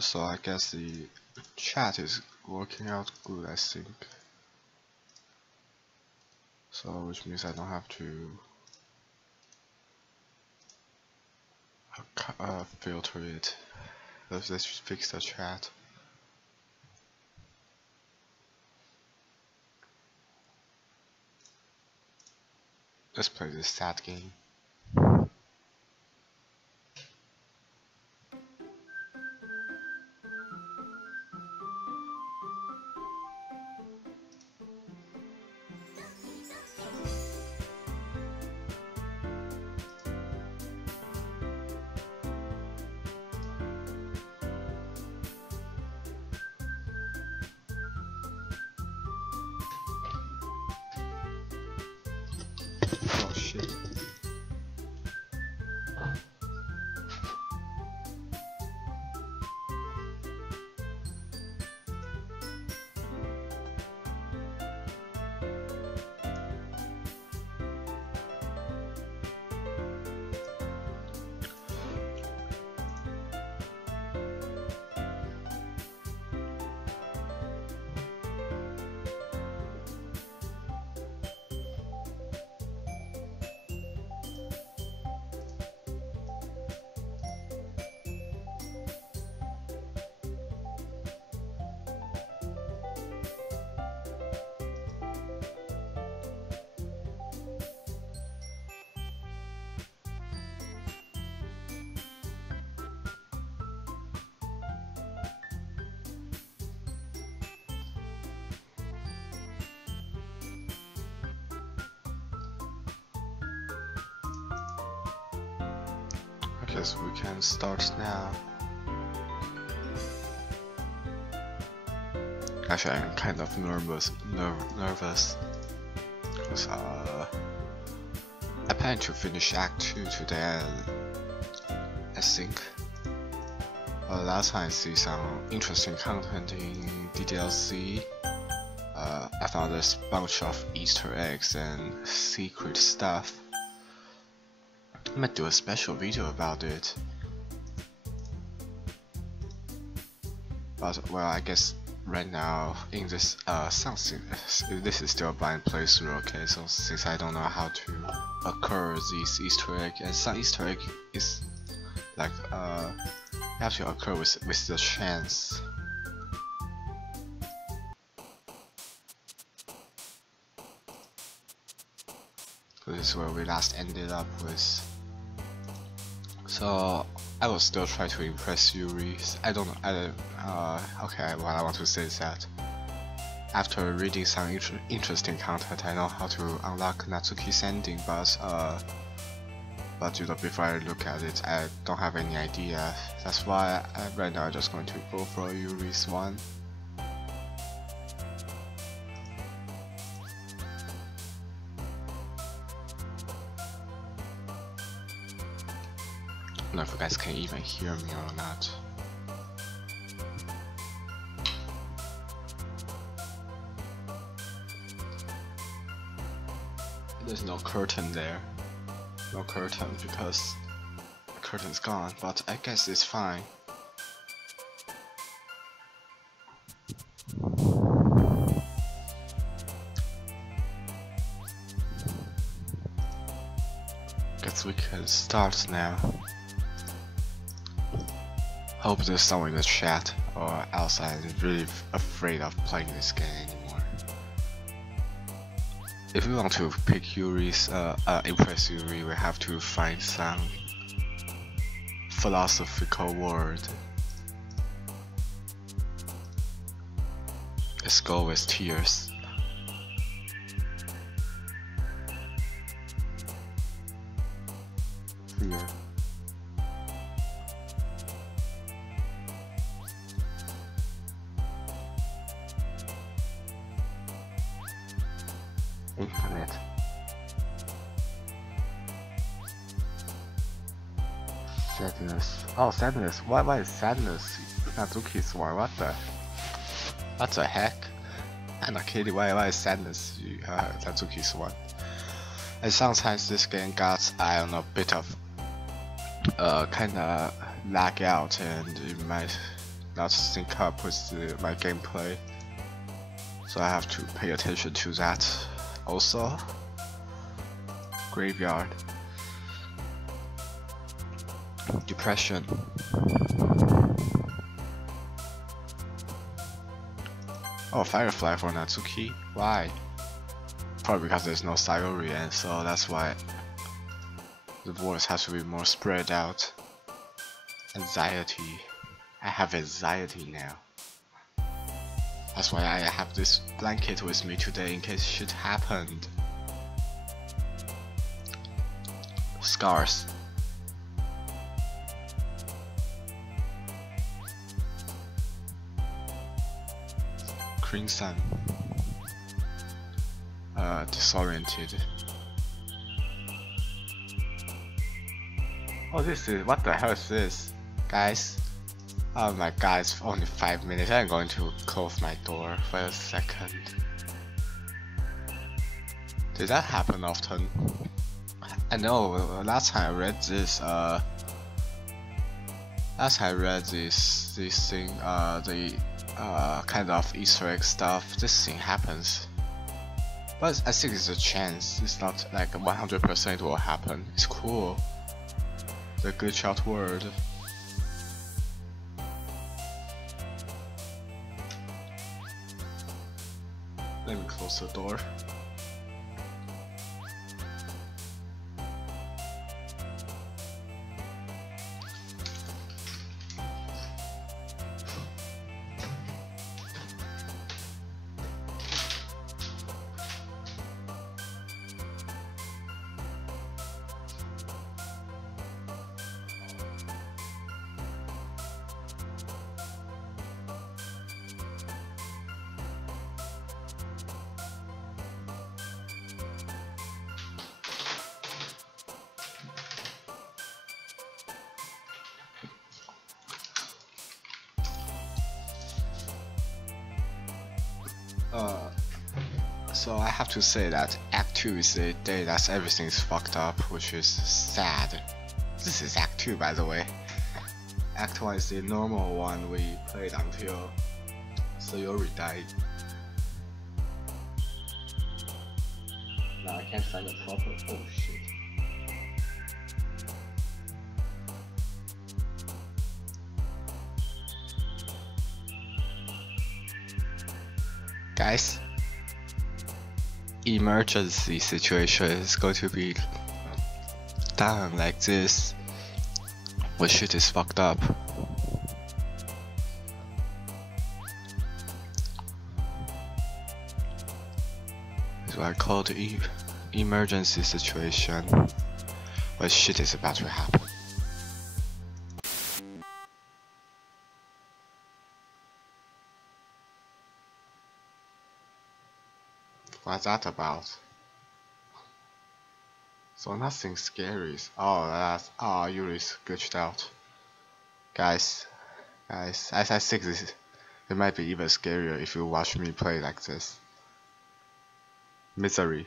So I guess the chat is working out good, I think. So which means I don't have to filter it. Let's fix the chat. Let's play this sad game. Oh shit. I guess we can start now. Actually, I'm kind of nervous because I plan to finish Act 2 today. I think. Last time I see some interesting content in DDLC. I found this bunch of Easter eggs and secret stuff. I might do a special video about it, but well, I guess right now in this this is still a blind playthrough. Okay, so since I don't know how to occur these Easter eggs, and some Easter egg is like have to occur with the chance. So this is where we last ended up with. So I will still try to impress Yuri. I don't know. Okay, what I want to say is that after reading some interesting content, I know how to unlock Natsuki's ending, but you know, before I look at it, I don't have any idea. That's why right now I'm just going to go for Yuri's one. I don't know if you guys can even hear me or not. There's no curtain there. No curtain because the curtain's gone, but I guess it's fine. Guess we can start now. Hope there's someone in the chat, or else I'm really afraid of playing this game anymore. If we want to pick Yuri's, impress Yuri, we have to find some philosophical word. Let's go with tears. Fear. Infinite. Sadness. Oh, sadness. Why is sadness Natsuki's one? What the heck? I'm not kidding. Why is sadness Natsuki's one? And sometimes this game got, I don't know, a bit of kinda lag out, and it might not sync up with my gameplay, so I have to pay attention to that. Also, graveyard, depression. Oh, Firefly for Natsuki? Why? Probably because there's no Sayori, and so that's why the voice has to be more spread out. Anxiety. I have anxiety now. That's why I have this blanket with me today in case shit happened. Scars. Crimson. Disoriented. Oh, this is, what the hell is this? Guys? Oh my god, it's only 5 minutes. I'm going to close my door for a second. Did that happen often? I know, last time I read this, this thing, kind of Easter egg stuff, this thing happens. But I think it's a chance, it's not like 100% will happen. It's cool. The glitch out word. Let me close the door. So I have to say that Act 2 is the day that everything's fucked up, which is sad. This is Act 2, by the way. Act 1 is the normal one we played until Sayori died. Now I can't find a proper. Oh shit. Guys, emergency situation is going to be done like this when shit is fucked up. So I call the emergency situation when shit is about to happen. What's that about? So nothing scary. Oh, that's Yuri's glitched out. Guys, as I think this, it might be even scarier if you watch me play like this. Misery.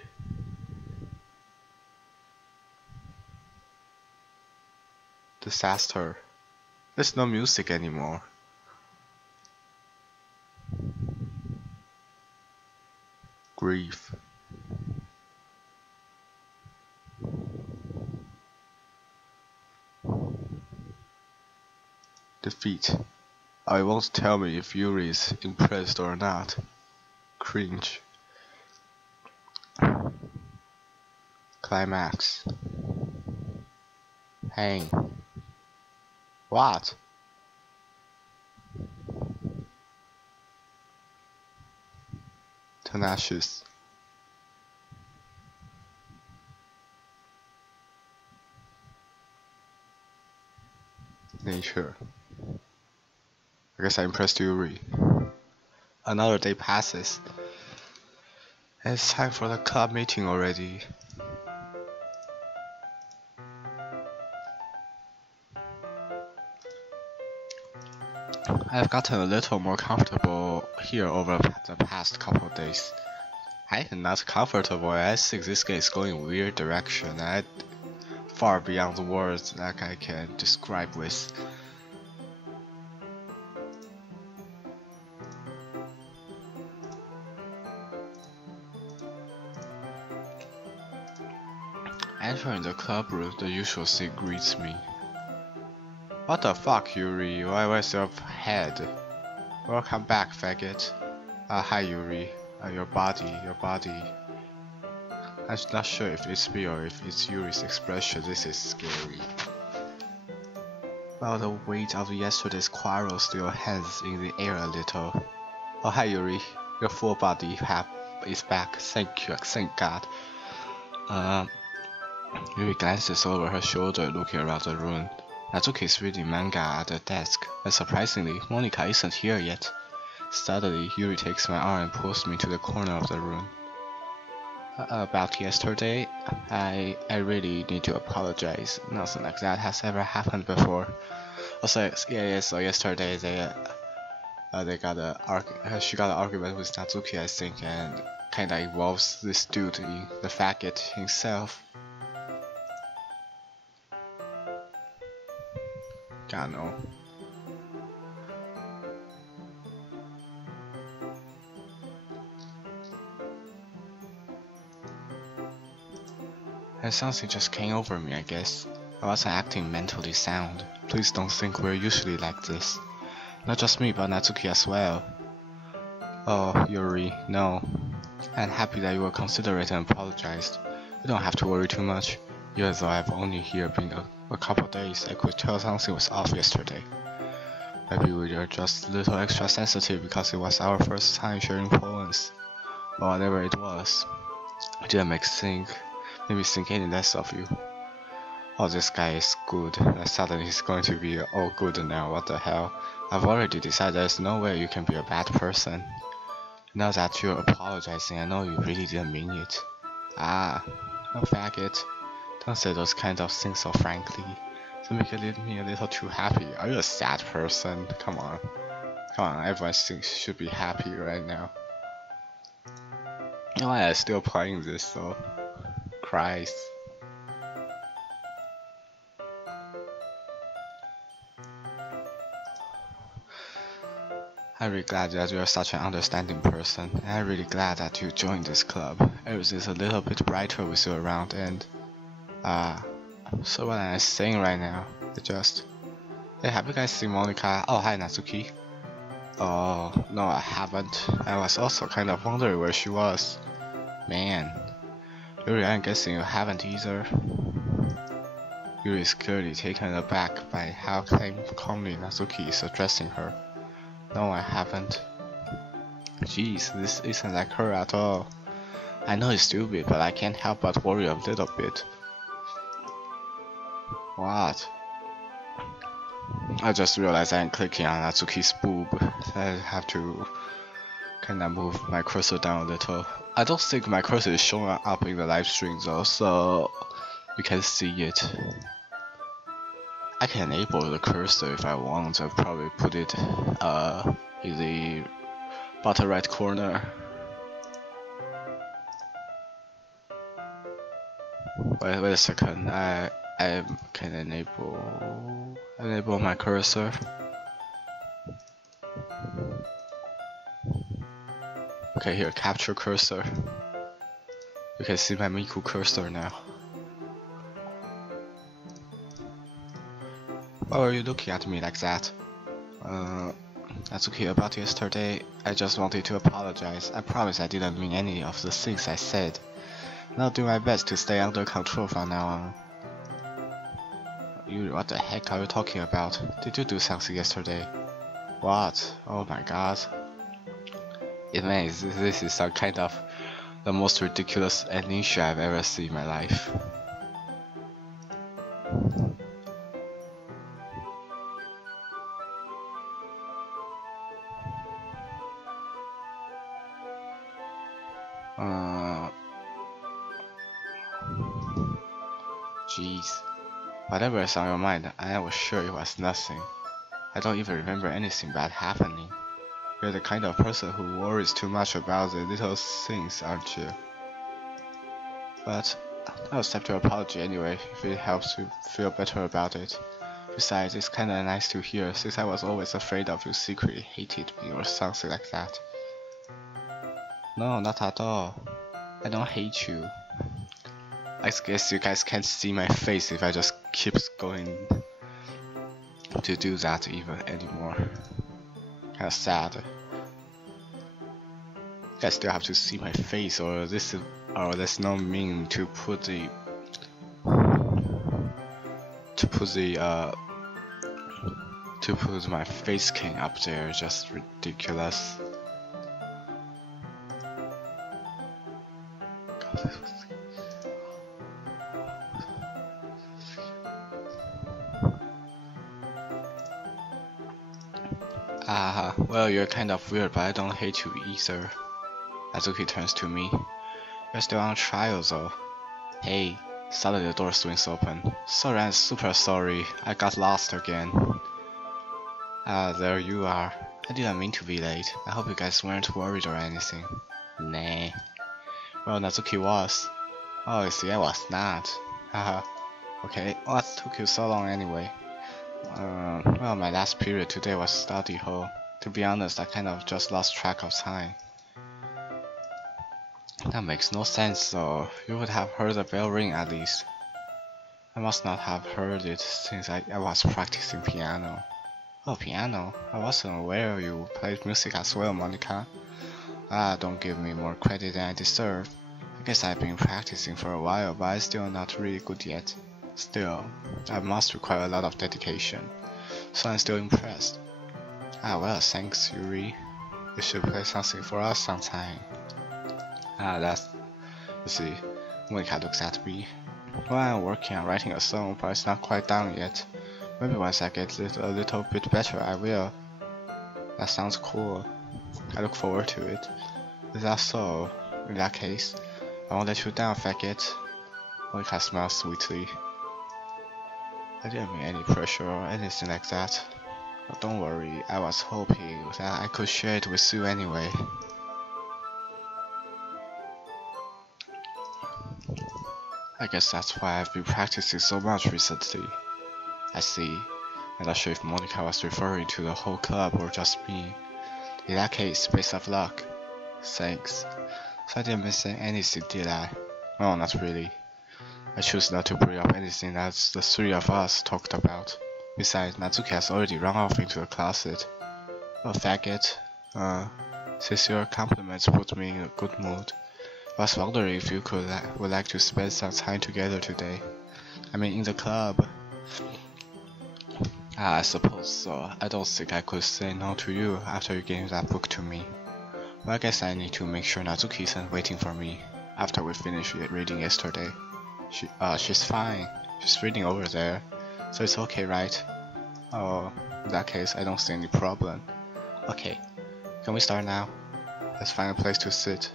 Disaster. There's no music anymore. Grief. Defeat. Oh, it won't tell me if Yuri is impressed or not. Cringe. Climax. Hang. What? Tenacious. Nature. I guess I impressed Yuri. Another day passes. It's time for the club meeting already. I've gotten a little more comfortable here over the past couple of days. I am not comfortable. I think this game is going in a weird direction. Far beyond the words that I can describe with. Entering the club room, the usual scene greets me. What the fuck, Yuri? Where's your head? Welcome back, faggot. Hi, Yuri. Your body. I'm not sure if it's me or if it's Yuri's expression. This is scary. Well, the weight of yesterday's quarrel still hangs in the air a little. Oh, hi, Yuri. Your full body is back. Thank you. Thank God. Yuri glances over her shoulder, looking around the room. Natsuki is reading manga at the desk, and surprisingly, Monika isn't here yet. Suddenly, Yuri takes my arm and pulls me to the corner of the room. About yesterday, I really need to apologize. Nothing like that has ever happened before. Also, so yesterday she got an argument with Natsuki, I think, and kinda involves this dude in the faggot himself. God no. And something just came over me, I guess. I wasn't acting mentally sound. Please don't think we're usually like this. Not just me, but Natsuki as well. Oh, Yuri, no. I'm happy that you were considerate and apologized. You don't have to worry too much. Even though I've only here been a couple days, I could tell something was off yesterday. Maybe we were just a little extra sensitive because it was our first time sharing poems. Or whatever it was. It didn't make me think any less of you. Oh, this guy is good. And suddenly he's going to be all good now. What the hell? I've already decided there's no way you can be a bad person. Now that you're apologizing, I know you really didn't mean it. Ah, no faggot. Don't say those kinds of things so frankly. They make me a little too happy. Are you a sad person? Come on, everyone should be happy right now. You know why I'm still playing this though? Christ. I'm really glad that you're such an understanding person, and I'm really glad that you joined this club. Everything's a little bit brighter with you around, and so what I'm saying right now, hey, have you guys seen Monika? Oh, hi Natsuki. Oh, no, I haven't. I was also kind of wondering where she was. Man. Yuri, I'm guessing you haven't either. Yuri is clearly taken aback by how calmly Natsuki is addressing her. No, I haven't. Jeez, this isn't like her at all. I know it's stupid, but I can't help but worry a little bit. What? I just realized I'm clicking on Natsuki's boob. I have to kinda move my cursor down a little. I don't think my cursor is showing up in the live stream though, so you can see it. I can enable the cursor if I want. I'll probably put it in the bottom right corner. Wait a second. I can enable my cursor. Okay, here, capture cursor. You can see my Miku cursor now. Why are you looking at me like that? That's okay. About yesterday, I just wanted to apologize. I promise I didn't mean any of the things I said. And I'll do my best to stay under control from now on. Yuri, what the heck are you talking about? Did you do something yesterday? What? Oh my god. This is some kind of the most ridiculous amnesia I've ever seen in my life. Jeez. Whatever is on your mind, I was sure it was nothing. I don't even remember anything bad happening. You're the kind of person who worries too much about the little things, aren't you? But I'll accept your apology anyway, if it helps you feel better about it. Besides, it's kinda nice to hear, since I was always afraid of you secretly hated me or something like that. No, not at all. I don't hate you. I guess you guys can't see my face if I just keep going to do that even anymore. Kinda sad. You guys still have to see my face, or there's no mean to put my face scan up there. Just ridiculous. Well, you're kind of weird, but I don't hate you either. Azuki turns to me. You're still on trial though. Hey, suddenly the door swings open. Sorry, I'm super sorry. I got lost again. There you are. I didn't mean to be late. I hope you guys weren't worried or anything. Nah. Well, Natsuki was. Oh, you see, I was not. Haha. Okay, what took you so long anyway? Well, my last period today was study hall. To be honest, I kind of just lost track of time. That makes no sense though. You would have heard the bell ring at least. I must not have heard it since I was practicing piano. Oh, piano? I wasn't aware you played music as well, Monica. Don't give me more credit than I deserve. I guess I've been practicing for a while, but I'm still not really good yet. Still, I must require a lot of dedication, so I'm still impressed. Well, thanks, Yuri. You should play something for us sometime. You see, Monica looks at me. Well, I'm working on writing a song, but it's not quite done yet. Maybe once I get a little bit better, I will. That sounds cool. I look forward to it. Is that so? In that case, I won't let you down, faggot. Monica smiles sweetly. I didn't mean any pressure or anything like that. But don't worry, I was hoping that I could share it with you anyway. I guess that's why I've been practicing so much recently. I see. I'm not sure if Monica was referring to the whole club or just me. In that case, best of luck. Thanks. So I didn't miss anything, did I? No, not really. I choose not to bring up anything that the three of us talked about. Besides, Natsuki has already run off into the closet. Oh, faggot. Since your compliments put me in a good mood, I was wondering if you would like to spend some time together today. I mean, in the club. I suppose so. I don't think I could say no to you after you gave that book to me. But I guess I need to make sure Natsuki isn't waiting for me after we finished reading yesterday. She's fine. She's reading over there, so it's okay, right? Oh, in that case, I don't see any problem. Okay, can we start now? Let's find a place to sit.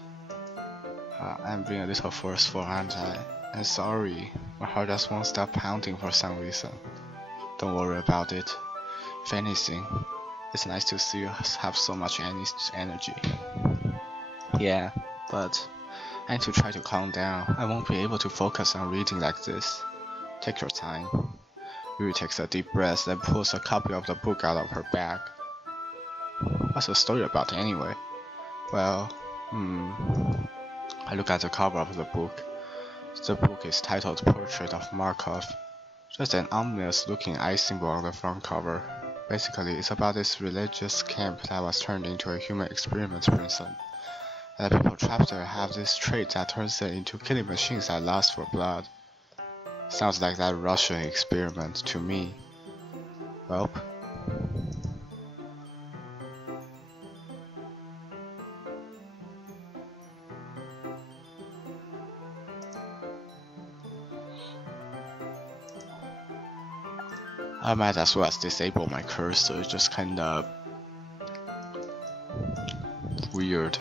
I'm being a little forceful, aren't I? I'm sorry. My heart just won't stop pounding for some reason. Don't worry about it. If anything, it's nice to see you have so much energy. Yeah, but I need to try to calm down. I won't be able to focus on reading like this. Take your time. Yuri takes a deep breath, then pulls a copy of the book out of her bag. What's the story about anyway? Well, I look at the cover of the book. The book is titled Portrait of Markov. There's an ominous looking eye symbol on the front cover. Basically, it's about this religious camp that was turned into a human experiment prison. And the people trapped there have this trait that turns them into killing machines that lust for blood. Sounds like that Russian experiment to me. Welp. I might as well disable my cursor, it's just kinda weird.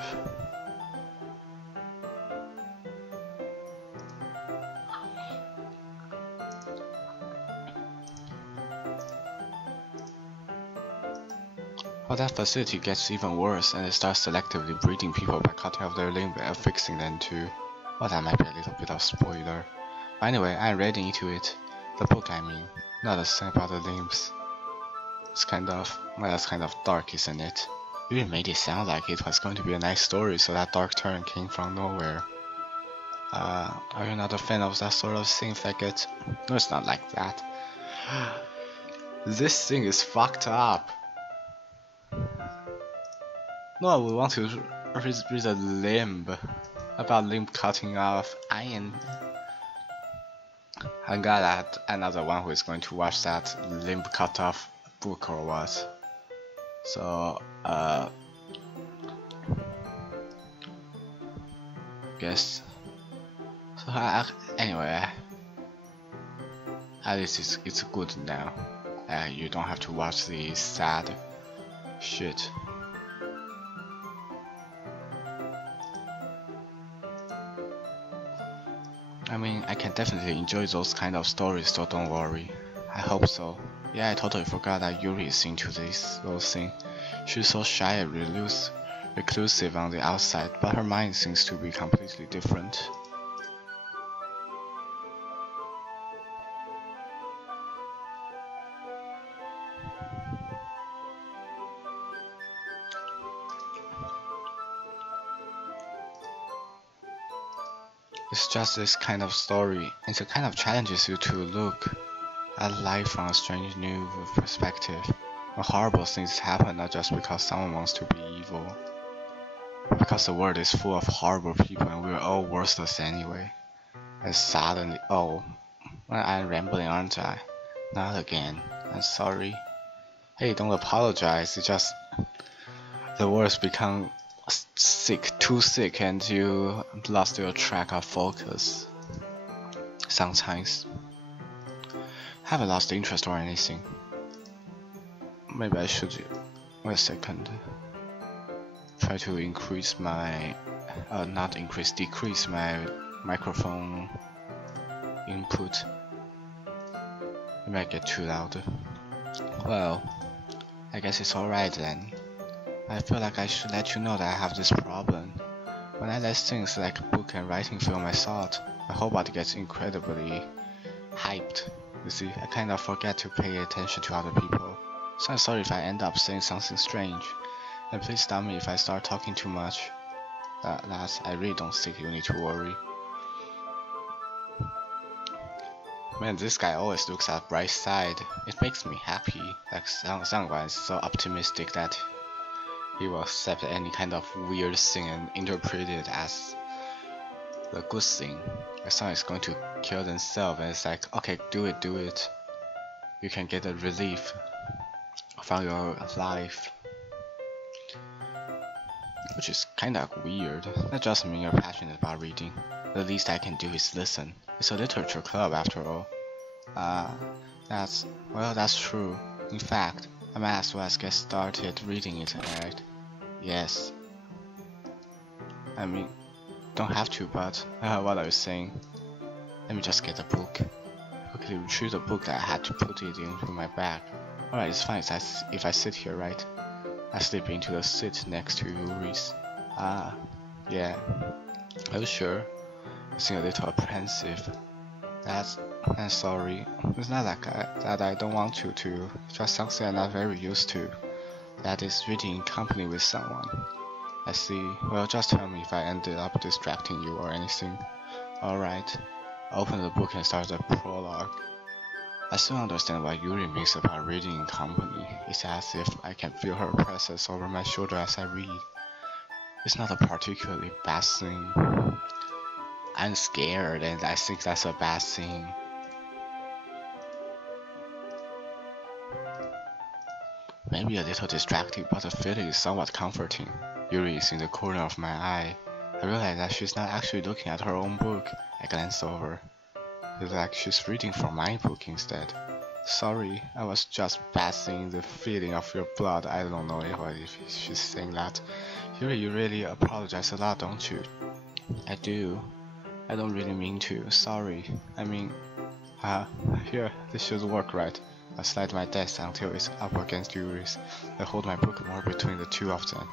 Well, that facility gets even worse, and it starts selectively breeding people by cutting off their limbs and fixing them too. Well, that might be a little bit of spoiler. But anyway, I'm reading into it. The book, I mean. Not a thing about the limbs. It's kind of, well, that's kind of dark, isn't it? You even made it sound like it was going to be a nice story, so that dark turn came from nowhere. Are you not a fan of that sort of thing, faggot? No, it's not like that. This thing is fucked up. No, I would want to read a limb about limb cutting off. I'm glad that another one who is going to watch that limb cut off book or what. So guess. So anyway, at least it's good now. You don't have to watch the sad shit. I mean, I can definitely enjoy those kind of stories, so don't worry. I hope so. Yeah, I totally forgot that Yuri is into those things. She's so shy and reclusive on the outside, but her mind seems to be completely different. It's just this kind of story, and it kind of challenges you to look at life from a strange new perspective. When horrible things happen not just because someone wants to be evil, but because the world is full of horrible people and we're all worthless anyway. And suddenly, oh, I'm rambling, aren't I? Not again. I'm sorry. Hey, don't apologize, it's just the world's become too sick, and you lost your track of focus. Sometimes. Haven't lost interest or anything. Maybe I should wait a second. Try to increase my decrease my microphone input. Maybe I get too loud. Well, I guess it's alright then. I feel like I should let you know that I have this problem. When I let things like a book and writing fill my thought, my whole body gets incredibly hyped. You see, I kind of forget to pay attention to other people. So I'm sorry if I end up saying something strange. And please stop me if I start talking too much. That I really don't think you need to worry. Man, this guy always looks at the bright side. It makes me happy. Like someone is so optimistic that he will accept any kind of weird thing and interpret it as the good thing. Like someone is going to kill themselves and it's like, okay, do it. You can get a relief from your life. Which is kinda weird. That doesn't mean you're passionate about reading. The least I can do is listen. It's a literature club after all. That's true. In fact, I might as well get started reading it, right? Yes. I mean, don't have to, but what are you saying? Let me just get a book. Quickly retrieve the book that I had to put it into my bag. Alright, it's fine if I sit here, right? I slip into the seat next to Yuri's. Yeah. Are you sure? I seem a little apprehensive. I'm sorry. It's not like that I don't want to. It's just something I'm not very used to. That is reading in company with someone. I see. Well, just tell me if I ended up distracting you or anything. Alright. I open the book and start the prologue. I still understand what Yuri means about reading in company. It's as if I can feel her presence over my shoulder as I read. It's not a particularly bad thing. I'm scared and I think that's a bad thing. Maybe a little distracting, but the feeling is somewhat comforting. Yuri is in the corner of my eye. I realize that she's not actually looking at her own book. I glance over. It's like she's reading from my book instead. Sorry, I was just basking in the feeling of your blood. I don't know if she's saying that. Yuri, you really apologize a lot, don't you? I do. I don't really mean to. Sorry. I mean, here, this should work, right? I slide my desk until it's up against Yuri's. I hold my book more between the two of them.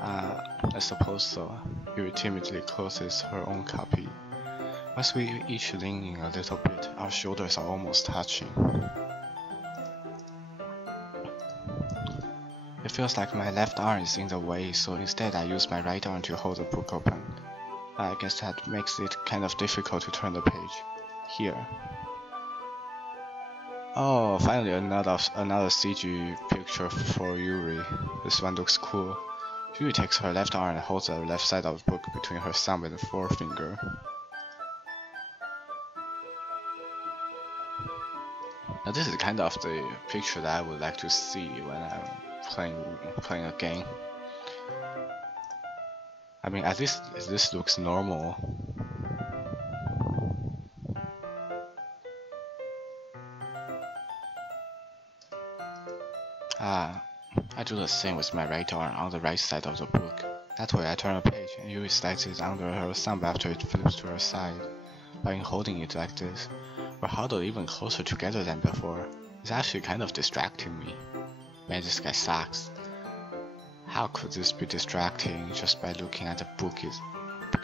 I suppose so. Yuri timidly closes her own copy. As we each lean in a little bit, our shoulders are almost touching. It feels like my left arm is in the way, so instead I use my right arm to hold the book open. I guess that makes it kind of difficult to turn the page. Here. Oh, finally another CG picture for Yuri. This one looks cool. Yuri takes her left arm and holds the left side of the book between her thumb and forefinger. Now this is kind of the picture that I would like to see when I'm playing a game. I mean, at least this looks normal. I do the same with my right arm on the right side of the book. That way I turn a page and Yuri slides it under her thumb after it flips to her side. By holding it like this, we're huddled even closer together than before. It's actually kind of distracting me. Man, this guy sucks. How could this be distracting just by looking at the book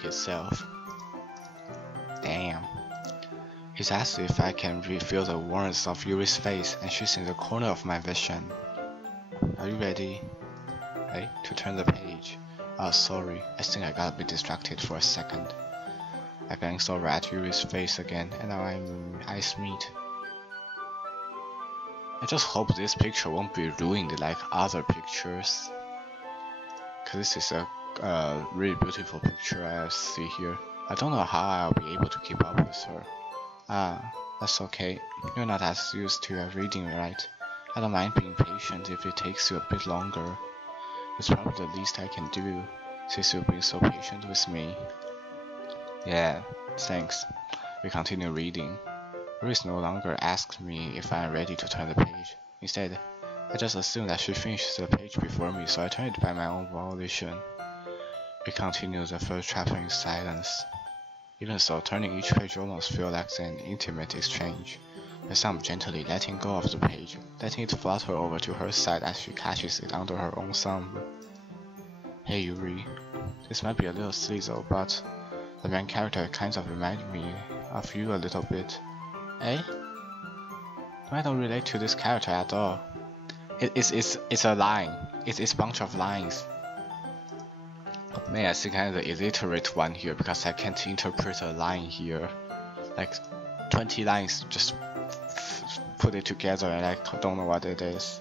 itself? Damn. It's as if I can feel the warmth of Yuri's face and she's in the corner of my vision. Are you ready? Hey, to turn the page. Oh, sorry, I think I got a bit distracted for a second. I glanced over at Yuri's face again, and now our eyes meet. I just hope this picture won't be ruined like other pictures. Cause this is a really beautiful picture I see here. I don't know how I'll be able to keep up with her. That's okay. You're not as used to reading, right? I don't mind being patient if it takes you a bit longer. It's probably the least I can do, since you've been so patient with me. Yeah, thanks. We continue reading. Ruth no longer asked me if I am ready to turn the page. Instead, I just assumed that she finished the page before me, so I turned it by my own volition. We continue the first chapter in silence. Even so, turning each page almost feels like an intimate exchange. My thumb gently letting go of the page, letting it flutter over to her side as she catches it under her own thumb. Hey Yuri, this might be a little silly though, but the main character kind of reminded me of you a little bit. Eh? I don't relate to this character at all. It's a line. It's a bunch of lines. Man, I think I'm the illiterate one here because I can't interpret a line here. Like 20 lines, just put it together and I don't know what it is.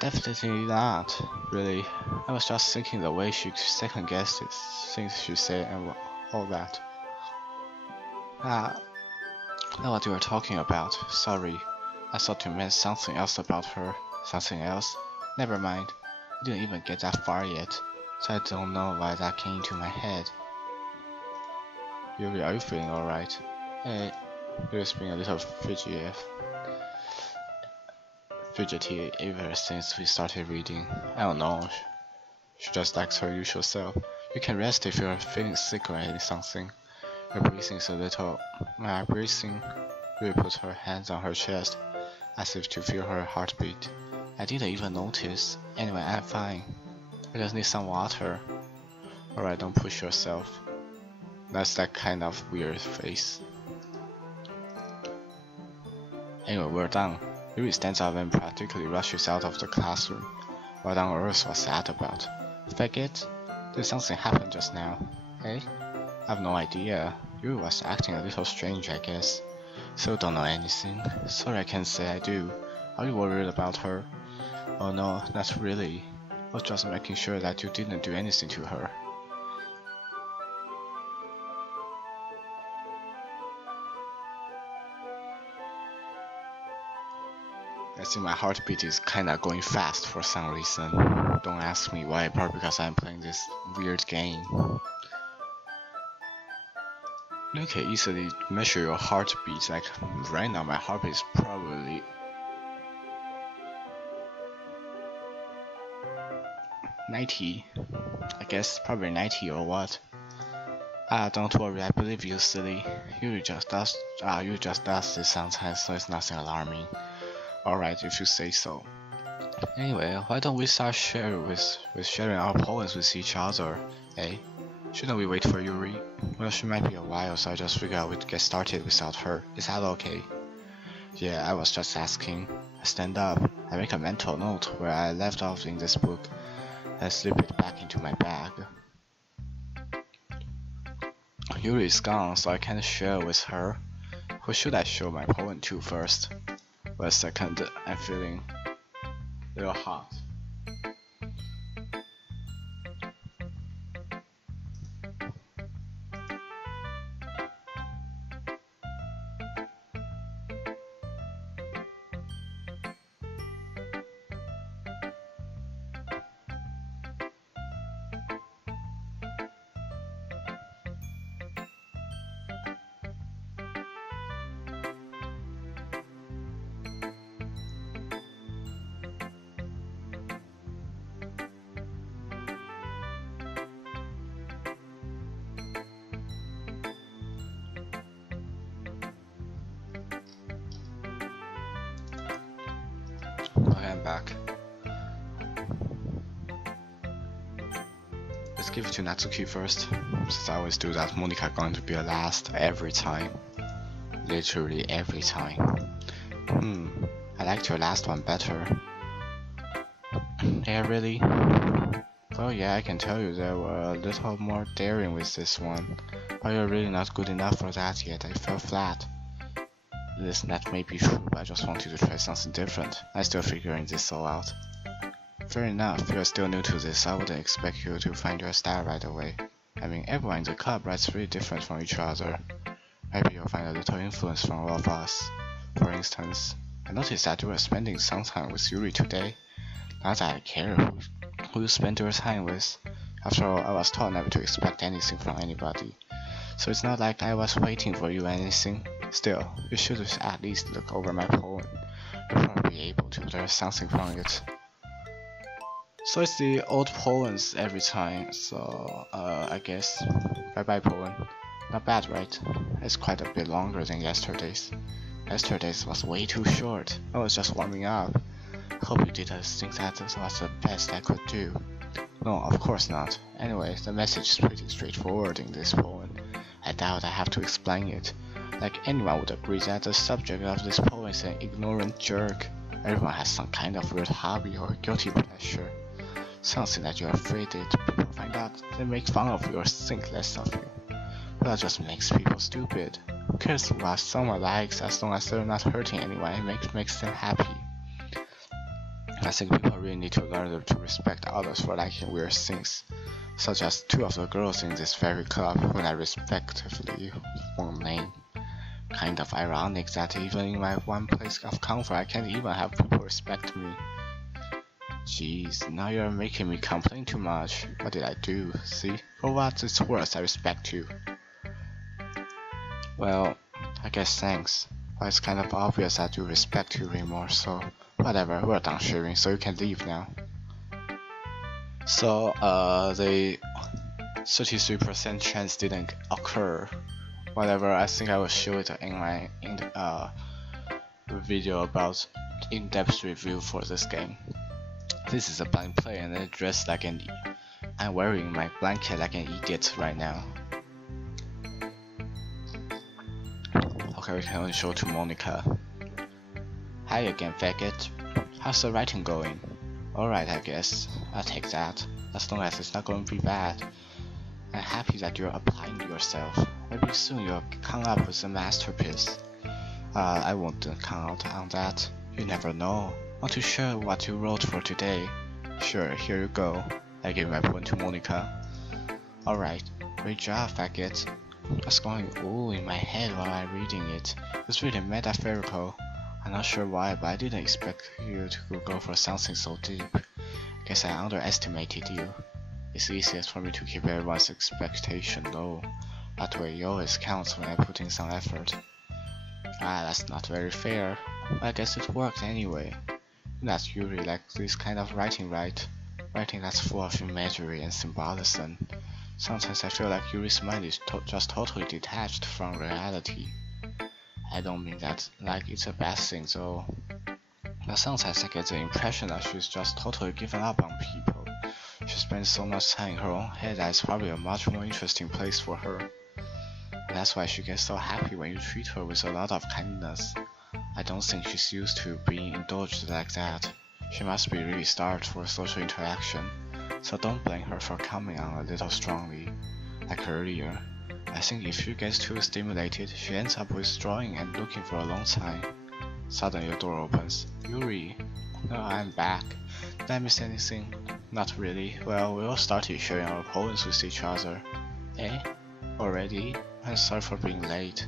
Definitely not, really. I was just thinking the way she second guesses things she said and all that. Know what you were talking about. Sorry. I thought you meant something else about her. Something else? Never mind. I didn't even get that far yet, so I don't know why that came into my head. Yuri, are you feeling alright? Hey, Yuri's been a little fidgety ever since we started reading. I don't know. She just likes her usual self. You can rest if you're feeling sick or something. Your breathing is a little... Yuri put her hands on her chest, as if to feel her heartbeat. I didn't even notice. Anyway, I'm fine. I just need some water. Alright, don't push yourself. That's that kind of weird face. Anyway, we're done. Yuri stands up and practically rushes out of the classroom. What on earth was that about? Faggot? Did something happen just now? Eh? I have no idea. Yuri was acting a little strange, I guess. So don't know anything. Sorry I can't say I do. Are you worried about her? Oh no, not really. I was just making sure that you didn't do anything to her. I think my heartbeat is kinda going fast for some reason. Don't ask me why, probably because I'm playing this weird game. You can easily measure your heartbeat. Like right now my heartbeat is probably 90. I guess probably 90 or what. Don't worry, I believe you, silly. You just does this sometimes, so it's nothing alarming. Alright, if you say so. Anyway, why don't we start sharing our poems with each other, eh? Shouldn't we wait for Yuri? Well, she might be a while, so I just figured I would get started without her. Is that okay? Yeah, I was just asking. I stand up. I make a mental note where I left off in this book. I slip it back into my bag. Yuri is gone, so I can't share with her. Who should I show my poem to first? Wait a second, I'm feeling a little hot. Okay, I'm back. Let's give it to Natsuki first, since I always do that. Monica going to be the last every time. Literally every time. I liked your last one better. Yeah, really? Well, yeah, I can tell you they were a little more daring with this one. But you're really not good enough for that yet. I fell flat. Listen, that may be true, but I just wanted to try something different. I'm still figuring this all out. Fair enough, you're still new to this. I wouldn't expect you to find your style right away. I mean, everyone in the club writes really different from each other. Maybe you'll find a little influence from all of us. For instance, I noticed that you were spending some time with Yuri today. Not that I care who you spend your time with. After all, I was taught never to expect anything from anybody. So it's not like I was waiting for you or anything. Still, you should at least look over my poem. You'll probably be able to learn something from it. So it's the old poems every time, so I guess bye bye poem. Not bad, right? It's quite a bit longer than yesterday's. Yesterday's was way too short. I was just warming up. Hope you didn't think that was the best I could do. No, of course not. Anyway, the message is pretty straightforward in this poem. I doubt I have to explain it. Like anyone would agree that the subject of this poem is an ignorant jerk. Everyone has some kind of weird hobby or guilty pleasure. Something that you're afraid that people find out, they make fun of you or think less of you. But that just makes people stupid. Who cares what someone likes as long as they're not hurting anyone and makes them happy? I think people really need to learn to respect others for liking weird things, such as two of the girls in this very club whom I respectively won't name. Kind of ironic that even in my one place of comfort I can't even have people respect me. Jeez, now you're making me complain too much. What did I do? See? For what it's worth, I respect you. Well, I guess thanks. But it's kind of obvious that you respect Yuri more, so whatever, we're done sharing, so you can leave now. So, the 33% chance didn't occur. Whatever, I think I will show it in my video about in-depth review for this game. This is a blind play and I dress like an I'm wearing my blanket like an idiot right now. Okay, we can only show to Monica. Hi again, faggot. How's the writing going? Alright, I guess. I'll take that, as long as it's not going to be bad. I'm happy that you're applying yourself. Maybe soon you'll come up with a masterpiece. I won't count on that. You never know. Want to share what you wrote for today? Sure, here you go. I gave my poem to Monica. Alright, great job, faggot. What's going ooh in my head while I'm reading it? It's really metaphorical. I'm not sure why, but I didn't expect you to go for something so deep. Guess I underestimated you. It's easiest for me to keep everyone's expectation low. That way it always counts when I put in some effort. That's not very fair. Well, I guess it worked anyway. That's Yuri like this kind of writing, right? Writing that's full of imagery and symbolism. Sometimes I feel like Yuri's mind is just totally detached from reality. I don't mean that like it's a bad thing though. But sometimes I get the impression that she's just totally given up on people. She spends so much time in her own head that it's probably a much more interesting place for her. And that's why she gets so happy when you treat her with a lot of kindness. I don't think she's used to being indulged like that. She must be really starved for social interaction, so don't blame her for coming on a little strongly. Like earlier, I think if she gets too stimulated, she ends up withdrawing and looking for a long time. Suddenly your door opens. Yuri. No, I'm back. Did I miss anything? Not really. Well, we all started sharing our poems with each other. Eh? Already? I'm sorry for being late.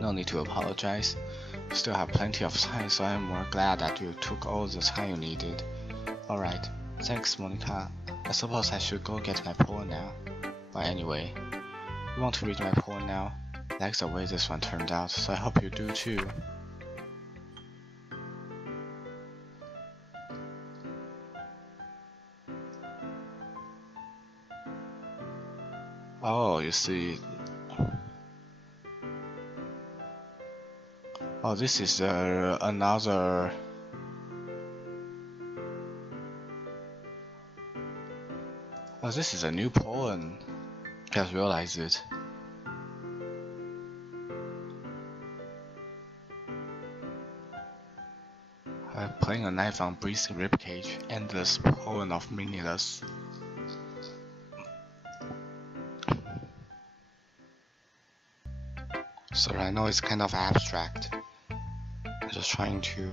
No need to apologize. You still have plenty of time, so I'm more glad that you took all the time you needed. Alright. Thanks, Monica. I suppose I should go get my poem now. But anyway, you want to read my poem now? I like the way this one turned out, so I hope you do too. Oh, you see. Oh, this is another. Oh, this is a new poem. Just realized it. Playing a knife on breathing ribcage, endless poem of meaningless. Sorry, I know it's kind of abstract. I'm just trying to.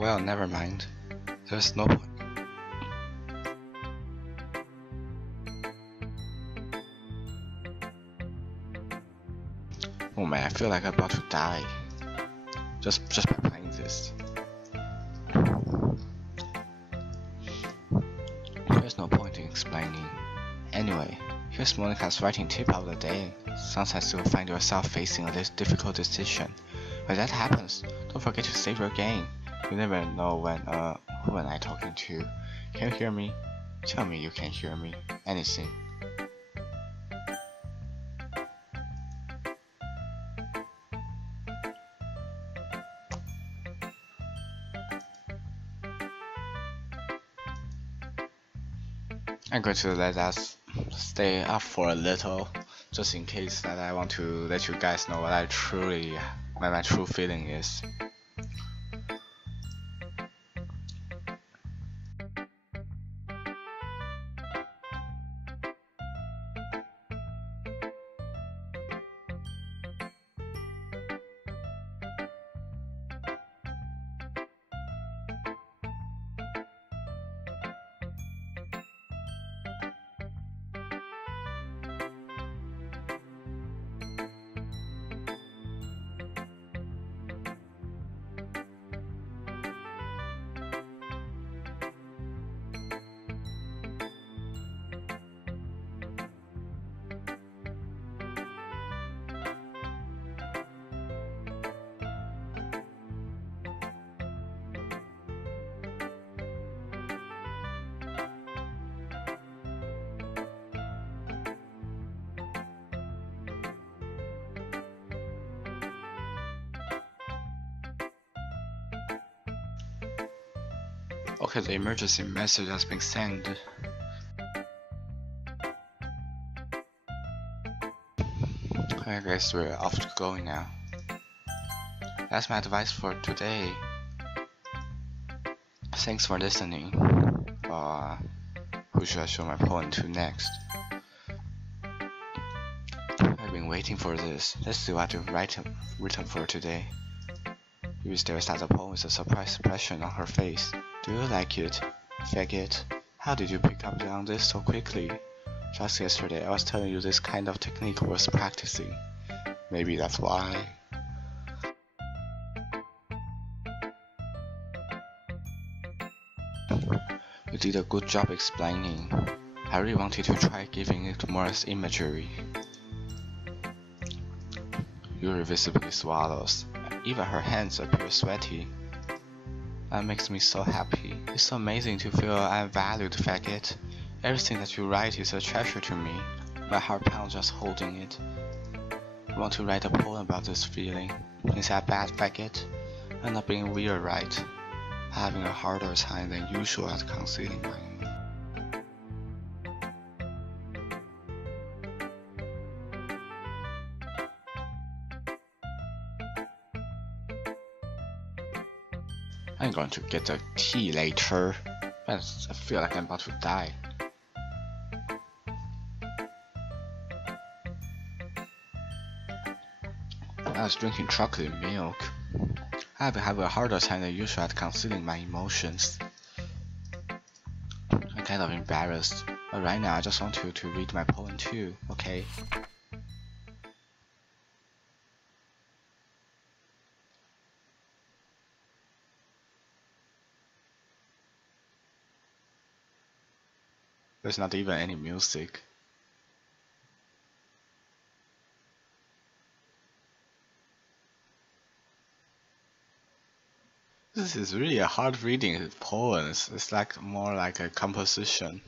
Well, never mind. There's no point. Oh man, I feel like I'm about to die. Just by playing this. There's no point in explaining. Anyway, here's Monica's writing tip of the day. Sometimes you'll find yourself facing a difficult decision. When that happens, don't forget to save your game. You never know when who am I talking to? Can you hear me? Tell me you can hear me. Anything. I'm going to let us stay up for a little, just in case that I want to let you guys know what my true feeling is. Okay, the emergency message has been sent. I guess we're off to go now. That's my advice for today. Thanks for listening. Who should I show my poem to next? I've been waiting for this. Let's see what you've written for today. Yuri stares at the poem with a surprised expression on her face. Do you like it? Faggot. How did you pick up on this so quickly? Just yesterday I was telling you this kind of technique was practicing. Maybe that's why. You did a good job explaining. I really wanted to try giving it more imagery. Yuri visibly swallows. Even her hands appear sweaty. That makes me so happy. It's so amazing to feel I'm valued, faggot. Everything that you write is a treasure to me. My heart pounds just holding it. I want to write a poem about this feeling. Is that bad, faggot? I'm not being weird, right? Having a harder time than usual at concealing my I'm going to get the tea later. I feel like I'm about to die. I was drinking chocolate milk. I have a harder time than usual at concealing my emotions. I'm kind of embarrassed, but right now I just want you to read my poem too, okay? There's not even any music. This is really a hard reading poem. It's like more like a composition.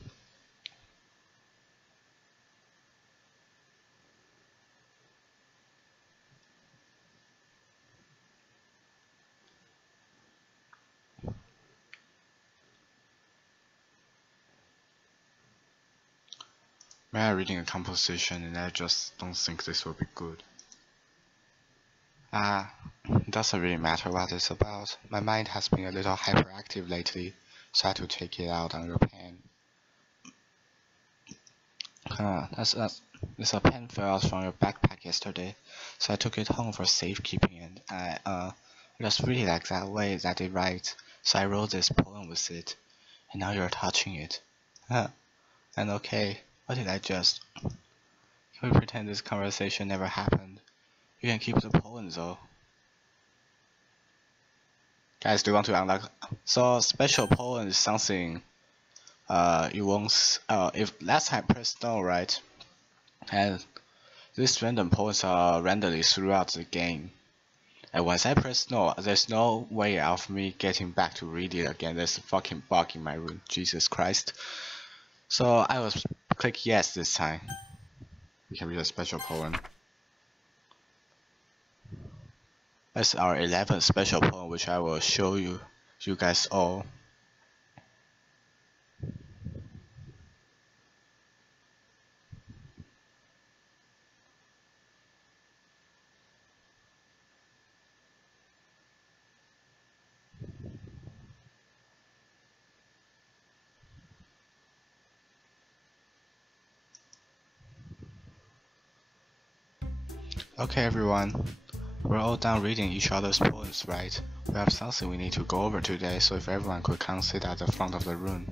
When I'm reading a composition and I just don't think this will be good. It doesn't really matter what it's about. My mind has been a little hyperactive lately, so I had to take it out on your pen. This pen fell out from your backpack yesterday, so I took it home for safekeeping, and I just really like that way that it writes, so I wrote this poem with it, and now you're touching it. And okay, what did I just? Can we pretend this conversation never happened? You can keep the poem though. Guys, do you want to unlock? So special poem is something you won't if last time I pressed no, right? And these random poems are randomly throughout the game. And once I press no, there's no way of me getting back to read it again. There's a fucking bug in my room. Jesus Christ. So I will click yes this time. We can read a special poem. That's our 11th special poem, which I will show you guys all. Okay everyone, we're all done reading each other's poems, right? We have something we need to go over today, so if everyone could come sit at the front of the room.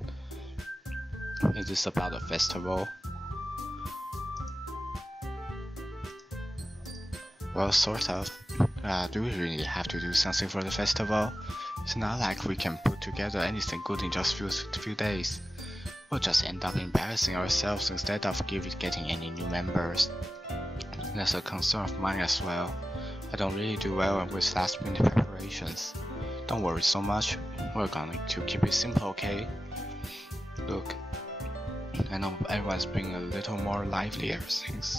Is this about a festival? Well, sort of. Do we really have to do something for the festival? It's not like we can put together anything good in just few days. We'll just end up embarrassing ourselves instead of getting any new members. That's a concern of mine as well. I don't really do well with last minute preparations. Don't worry so much, we're going to keep it simple, okay? Look, I know everyone's being a little more lively ever since.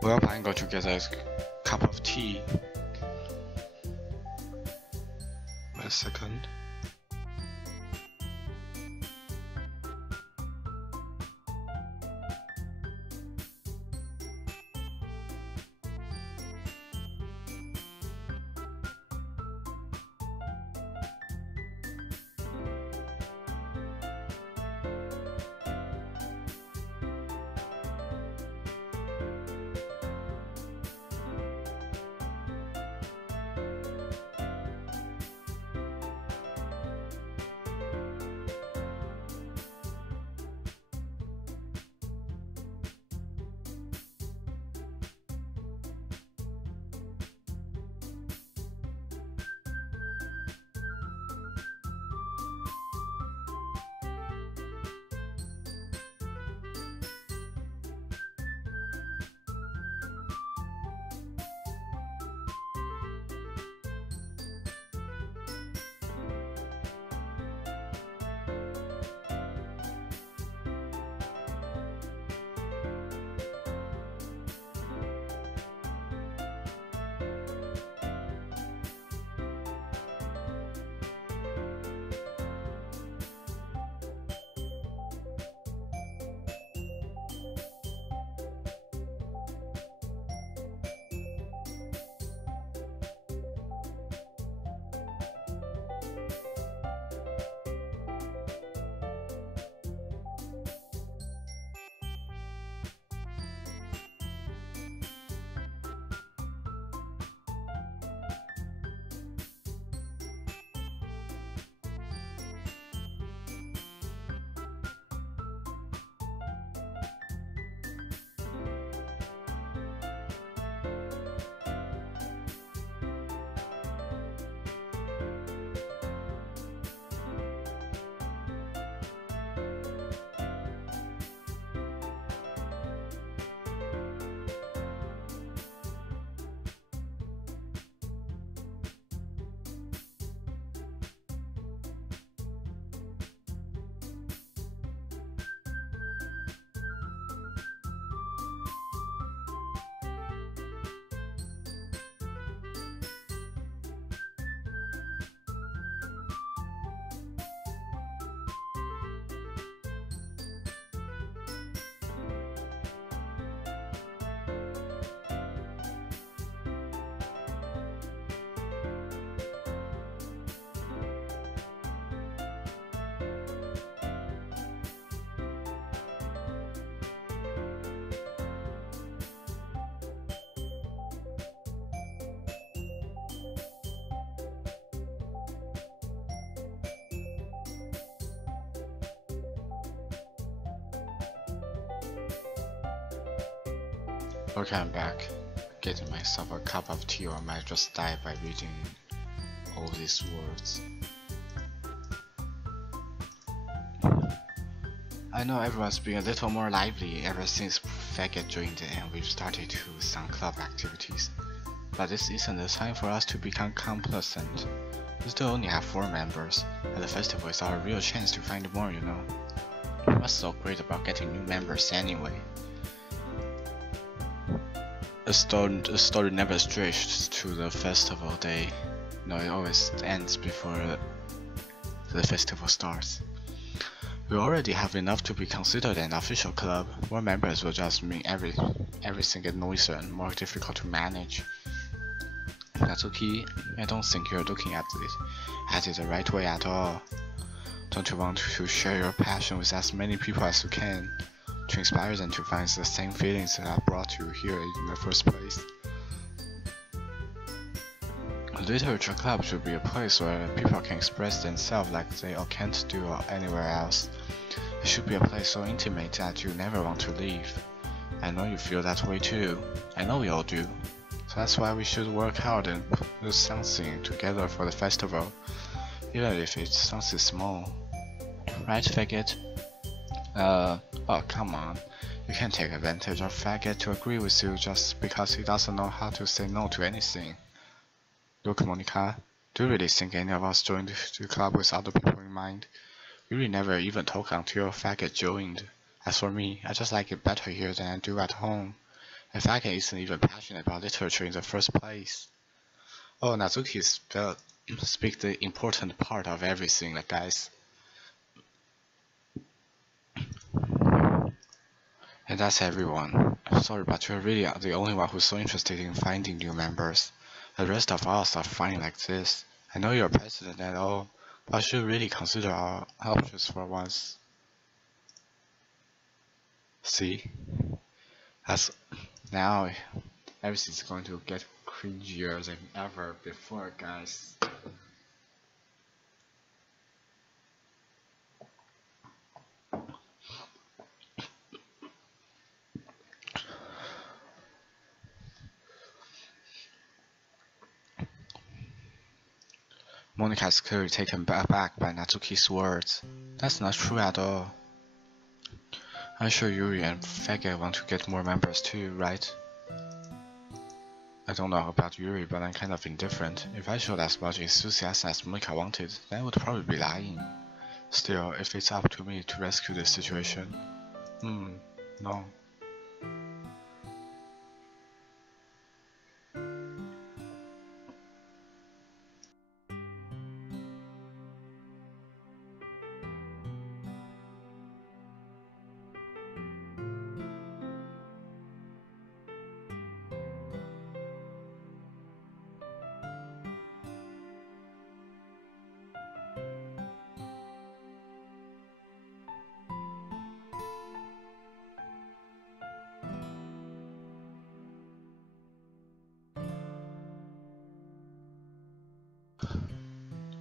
Well, I'm going to get a cup of tea. Wait a second. Okay, I'm back. Getting myself a cup of tea, or I might just die by reading all these words. I know everyone's been a little more lively ever since Faggot joined and we've started to some club activities. But this isn't the time for us to become complacent. We still only have 4 members, and the festival is our real chance to find more, you know. What's so great about getting new members anyway? A story never stretches to the festival day. No, it always ends before the festival starts. We already have enough to be considered an official club. More members will just mean everything gets noisier and more difficult to manage. Natsuki, I don't think you're looking at it the right way at all. Don't you want to share your passion with as many people as you can, to inspire them to find the same feelings that brought you here in the first place? A literature club should be a place where people can express themselves like they can't do anywhere else. It should be a place so intimate that you never want to leave. I know you feel that way too. I know we all do. So that's why we should work hard and do something together for the festival, even if it's something small. Right, Faggot? Oh come on. You can't take advantage of Faggot to agree with you just because he doesn't know how to say no to anything. Look, Monica, do you really think any of us joined the club with other people in mind? We really never even talked until Faggot joined. As for me, I just like it better here than I do at home. And Faggot isn't even passionate about literature in the first place. Oh, Natsuki speak the important part of everything, like guys. And that's everyone. Sorry, but you're really the only one who's so interested in finding new members. The rest of us are fine like this. I know you're president and all, but I should really consider our options for once. See? As now, everything's going to get cringier than ever before, guys. Monica is clearly taken aback by Natsuki's words. That's not true at all. I'm sure Yuri and Faggot want to get more members too, right? I don't know about Yuri, but I'm kind of indifferent. If I showed as much enthusiasm as Monica wanted, then I would probably be lying. Still, if it's up to me to rescue this situation, no.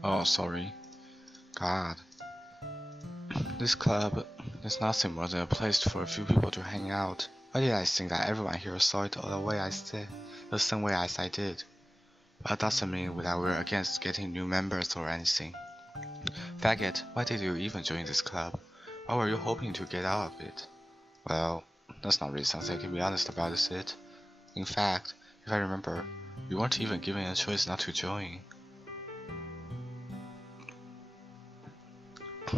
Oh, sorry. God. This club is nothing more than a place for a few people to hang out. Why did I think that everyone here saw it the same way as I did? But that doesn't mean that we're against getting new members or anything. Faggot, why did you even join this club? What were you hoping to get out of it? Well, that's not really something I can be honest about, is it? In fact, if I remember, you weren't even given a choice not to join.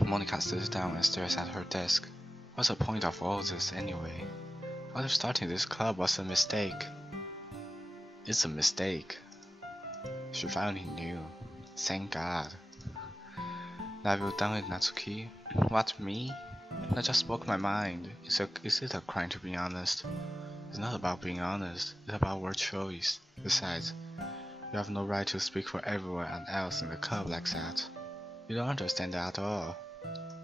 Monica sits down and stares at her desk. What's the point of all this anyway? What if starting this club was a mistake? It's a mistake. She finally knew. Thank God. Now have you done it, Natsuki? What, me? I just spoke my mind. Is it a crime to be honest? It's not about being honest, it's about word choice. Besides, you have no right to speak for everyone else in the club like that. You don't understand that at all.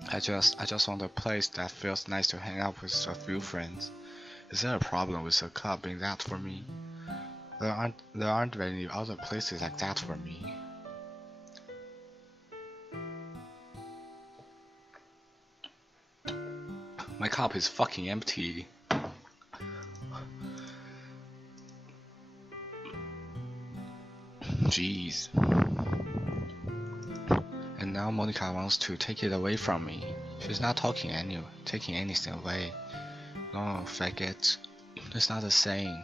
I just want a place that feels nice to hang out with a few friends. Is there a problem with the club being that for me? There aren't any other places like that for me. My cup is fucking empty. Jeez. And now Monica wants to take it away from me. She's not taking anything away. No, faggot. It's not the same.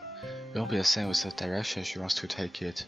It won't be the same with the direction she wants to take it.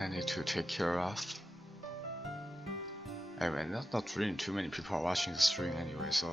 I need to take care of. Anyway, not really too many people are watching the stream anyway, so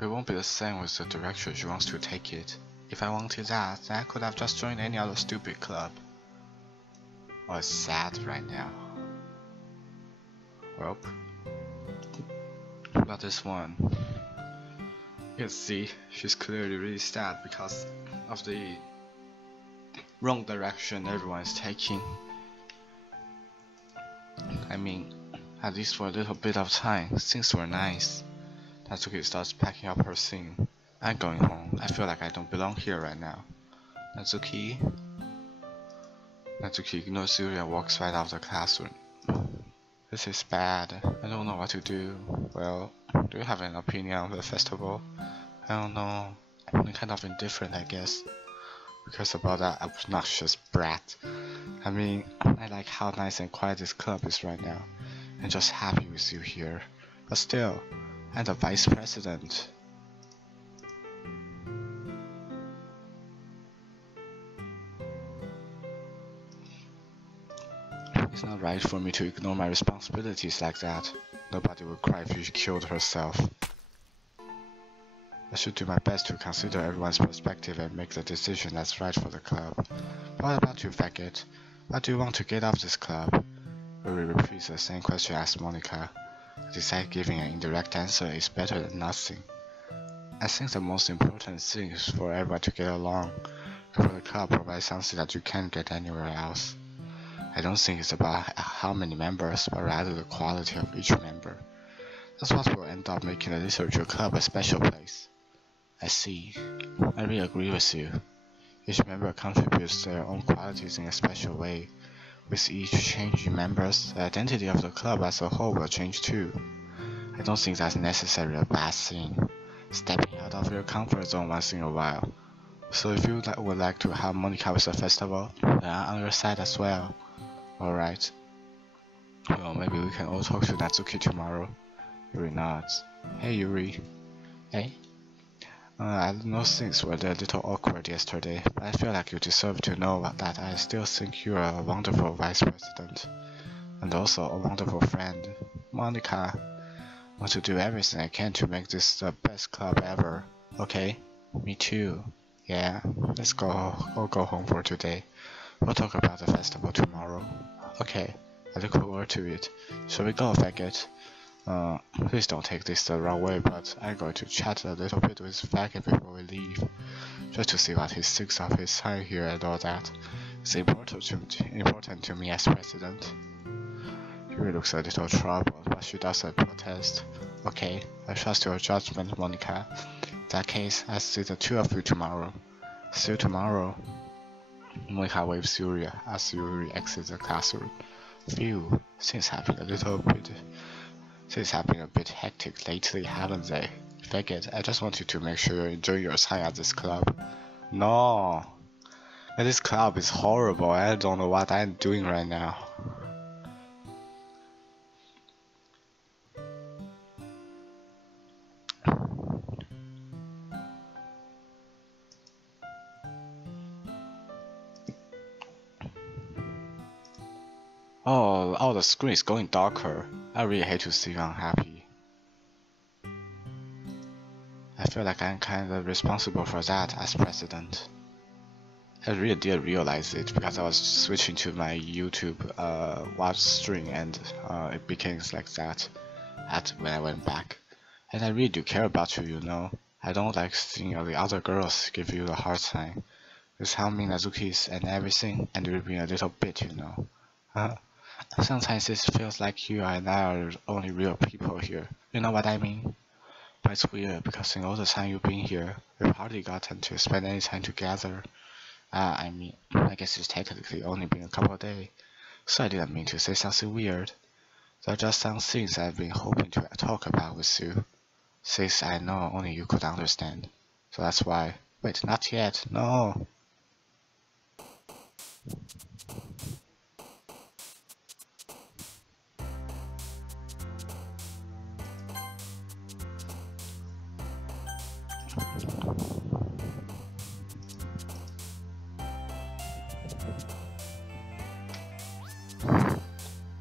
it won't be the same with the direction she wants to take it. If I wanted that, then I could have just joined any other stupid club. Oh, it's sad right now. Well, about this one, you can see she's clearly really sad because of the wrong direction everyone is taking. I mean, at least for a little bit of time, things were nice. Natsuki starts packing up her thing. I'm going home. I feel like I don't belong here right now. Natsuki ignores Yuri and walks right out of the classroom. This is bad. I don't know what to do. Well, do you have an opinion on the festival? I don't know. I'm kind of indifferent, I guess. Because about that obnoxious brat. I mean, I like how nice and quiet this club is right now. I'm just happy with you here. But still, I'm the vice president. It's not right for me to ignore my responsibilities like that. Nobody would cry if she killed herself. I should do my best to consider everyone's perspective and make the decision that's right for the club. But what about you, faggot? Why do you want to get off this club? Yuri repeats the same question as Monica. I decide giving an indirect answer is better than nothing. I think the most important thing is for everyone to get along, and for the club provides something that you can't get anywhere else. I don't think it's about how many members, but rather the quality of each member. That's what will end up making the literature club a special place. I see. I really agree with you. Each member contributes their own qualities in a special way. With each change in members, the identity of the club as a whole will change too. I don't think that's necessarily a bad thing. Stepping out of your comfort zone once in a while. So if you would like to have Monica with the festival, then I'm on your side as well. Alright. Well, maybe we can all talk to Natsuki tomorrow. Yuri nods. Hey Yuri. Hey? I know things were a little awkward yesterday, but I feel like you deserve to know that I still think you are a wonderful vice president. And also a wonderful friend. Monica. I want to do everything I can to make this the best club ever. Okay? Me too. Yeah, let's all go home for today. We'll talk about the festival tomorrow. Okay, I look forward to it. Shall we go, faggot? Please don't take this the wrong way, but I'm going to chat a little bit with faggot before we leave. Just to see what he thinks of his time here and all that. It's important to me as president. Yuri looks a little troubled, but she doesn't protest. Okay, I trust your judgment, Monica. In that case, I'll see the two of you tomorrow. See you tomorrow. Monica waves Yuri as Yuri exits the classroom. Phew, things have been a bit hectic lately, haven't they? Faggot, I just want you to make sure you enjoy your time at this club. No! This club is horrible, I don't know what I'm doing right now. Oh, the screen is going darker. I really hate to see you unhappy. I feel like I'm kind of responsible for that as president. I really did realize it because I was switching to my YouTube watch stream and it became like that when I went back. And I really do care about you, you know. I don't like seeing the other girls give you a hard time. With how mean Natsuki is and everything, and you're being a little bit, you know. Sometimes it feels like you and I are the only real people here. You know what I mean? But it's weird because in all the time you've been here, we've hardly gotten to spend any time together. I mean, I guess it's technically only been a couple of days, so I didn't mean to say something weird. There are just some things I've been hoping to talk about with you. Things I know only you could understand. So that's why. Wait, not yet. No.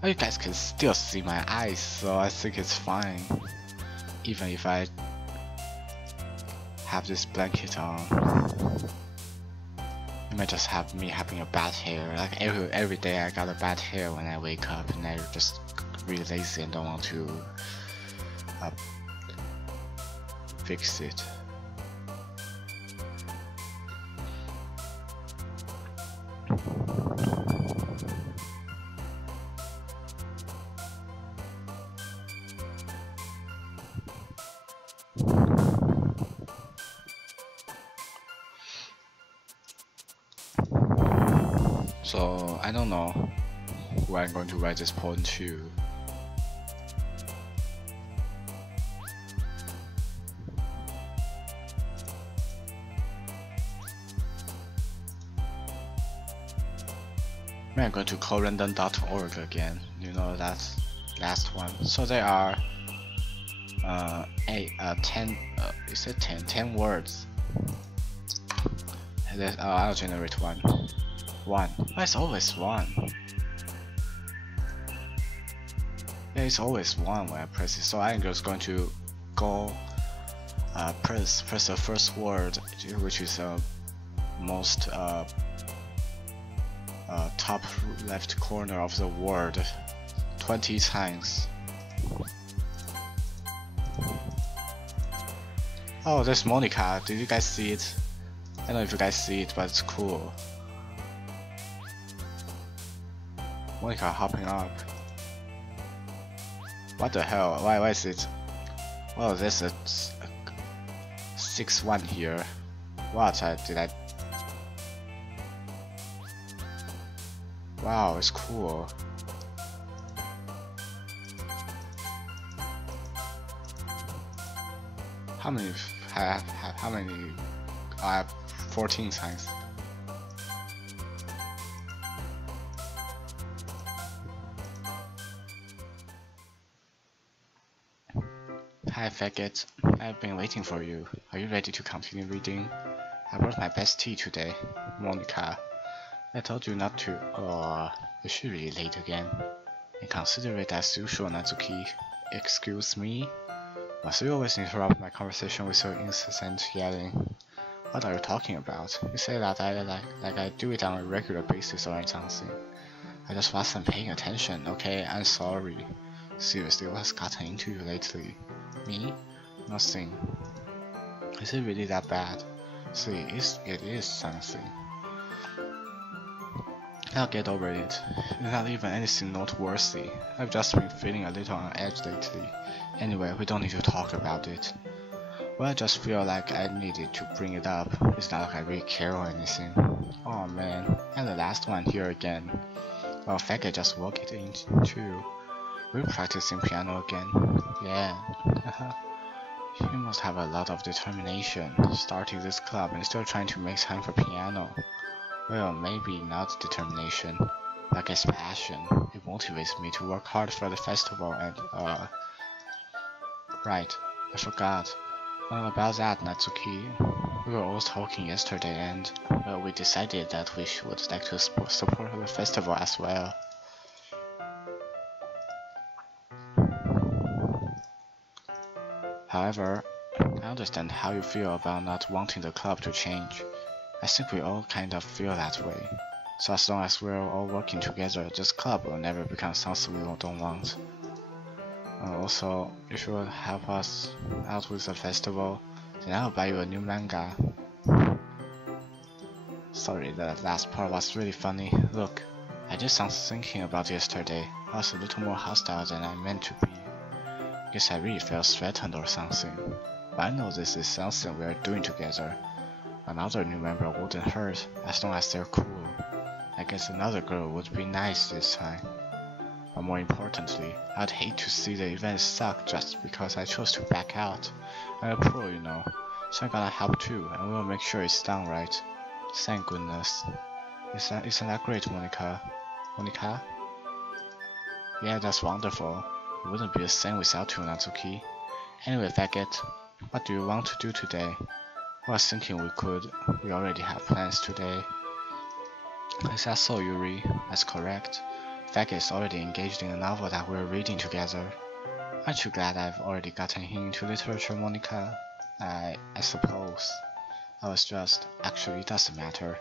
Oh, you guys can still see my eyes, so I think it's fine. Even if I have this blanket on. You might just have me having a bad hair. Like every day I got a bad hair when I wake up, and I just really lazy and don't want to fix it. So I don't know who I'm going to write this poem to. I'm going to call random.org again. You know that last one. So there are 10 is it 10 words. And then I'll generate one. Why it's always one? Yeah, it's always one when I press it. So I'm just going to go press the first word, which is most top left corner of the word 20 times. Oh, there's Monica. Did you guys see it? I don't know if you guys see it, but it's cool. Monica hopping up. What the hell? Why is it? Oh, there's a 6-1 here. What? Did I? Wow, it's cool. How many? How many? I have 14 times. Hi faggot, I've been waiting for you. Are you ready to continue reading? I brought my best tea today, Monica. I told you not to. Oh, is she really late again? Inconsiderate as usual, Natsuki. Excuse me? Must you always interrupt my conversation with your incessant yelling? What are you talking about? You say that I do it on a regular basis or something. I just wasn't paying attention, okay? I'm sorry. Seriously, what's gotten into you lately? Me? Nothing. Is it really that bad? See, it is something. I'll get over it. It's not even anything noteworthy. I've just been feeling a little on edge lately. Anyway, we don't need to talk about it. Well, I just feel like I needed to bring it up. It's not like I really care or anything. Oh man, and the last one here again. Well, faggot just walk it in too. We're practicing piano again. Yeah. You must have a lot of determination, starting this club and still trying to make time for piano. Well, maybe not determination, but I guess passion. It motivates me to work hard for the festival and, Right, I forgot. About that, Natsuki. We were all talking yesterday and, well, we decided that we would like to support the festival as well. However, I understand how you feel about not wanting the club to change. I think we all kind of feel that way. So as long as we're all working together, this club will never become something we don't want. Also, if you will help us out with the festival, then I'll buy you a new manga. Sorry, the last part was really funny. Look, I did some thinking about yesterday. I was a little more hostile than I meant to be. Guess I really felt threatened or something. But I know this is something we are doing together. Another new member wouldn't hurt, as long as they're cool. I guess another girl would be nice this time. But more importantly, I'd hate to see the event suck just because I chose to back out. I'm a pro, you know, so I'm gonna help too, and we'll make sure it's done right. Thank goodness. Isn't that great, Monica? Monica? Yeah, that's wonderful. It wouldn't be the same without you, Natsuki. Anyway, faggot, what do you want to do today? I was thinking we already have plans today. Is that so, Yuri? That's correct. Faggot is already engaged in a novel that we're reading together. Aren't you glad I've already gotten him into literature, Monica? I suppose. I was just... Actually, it doesn't matter.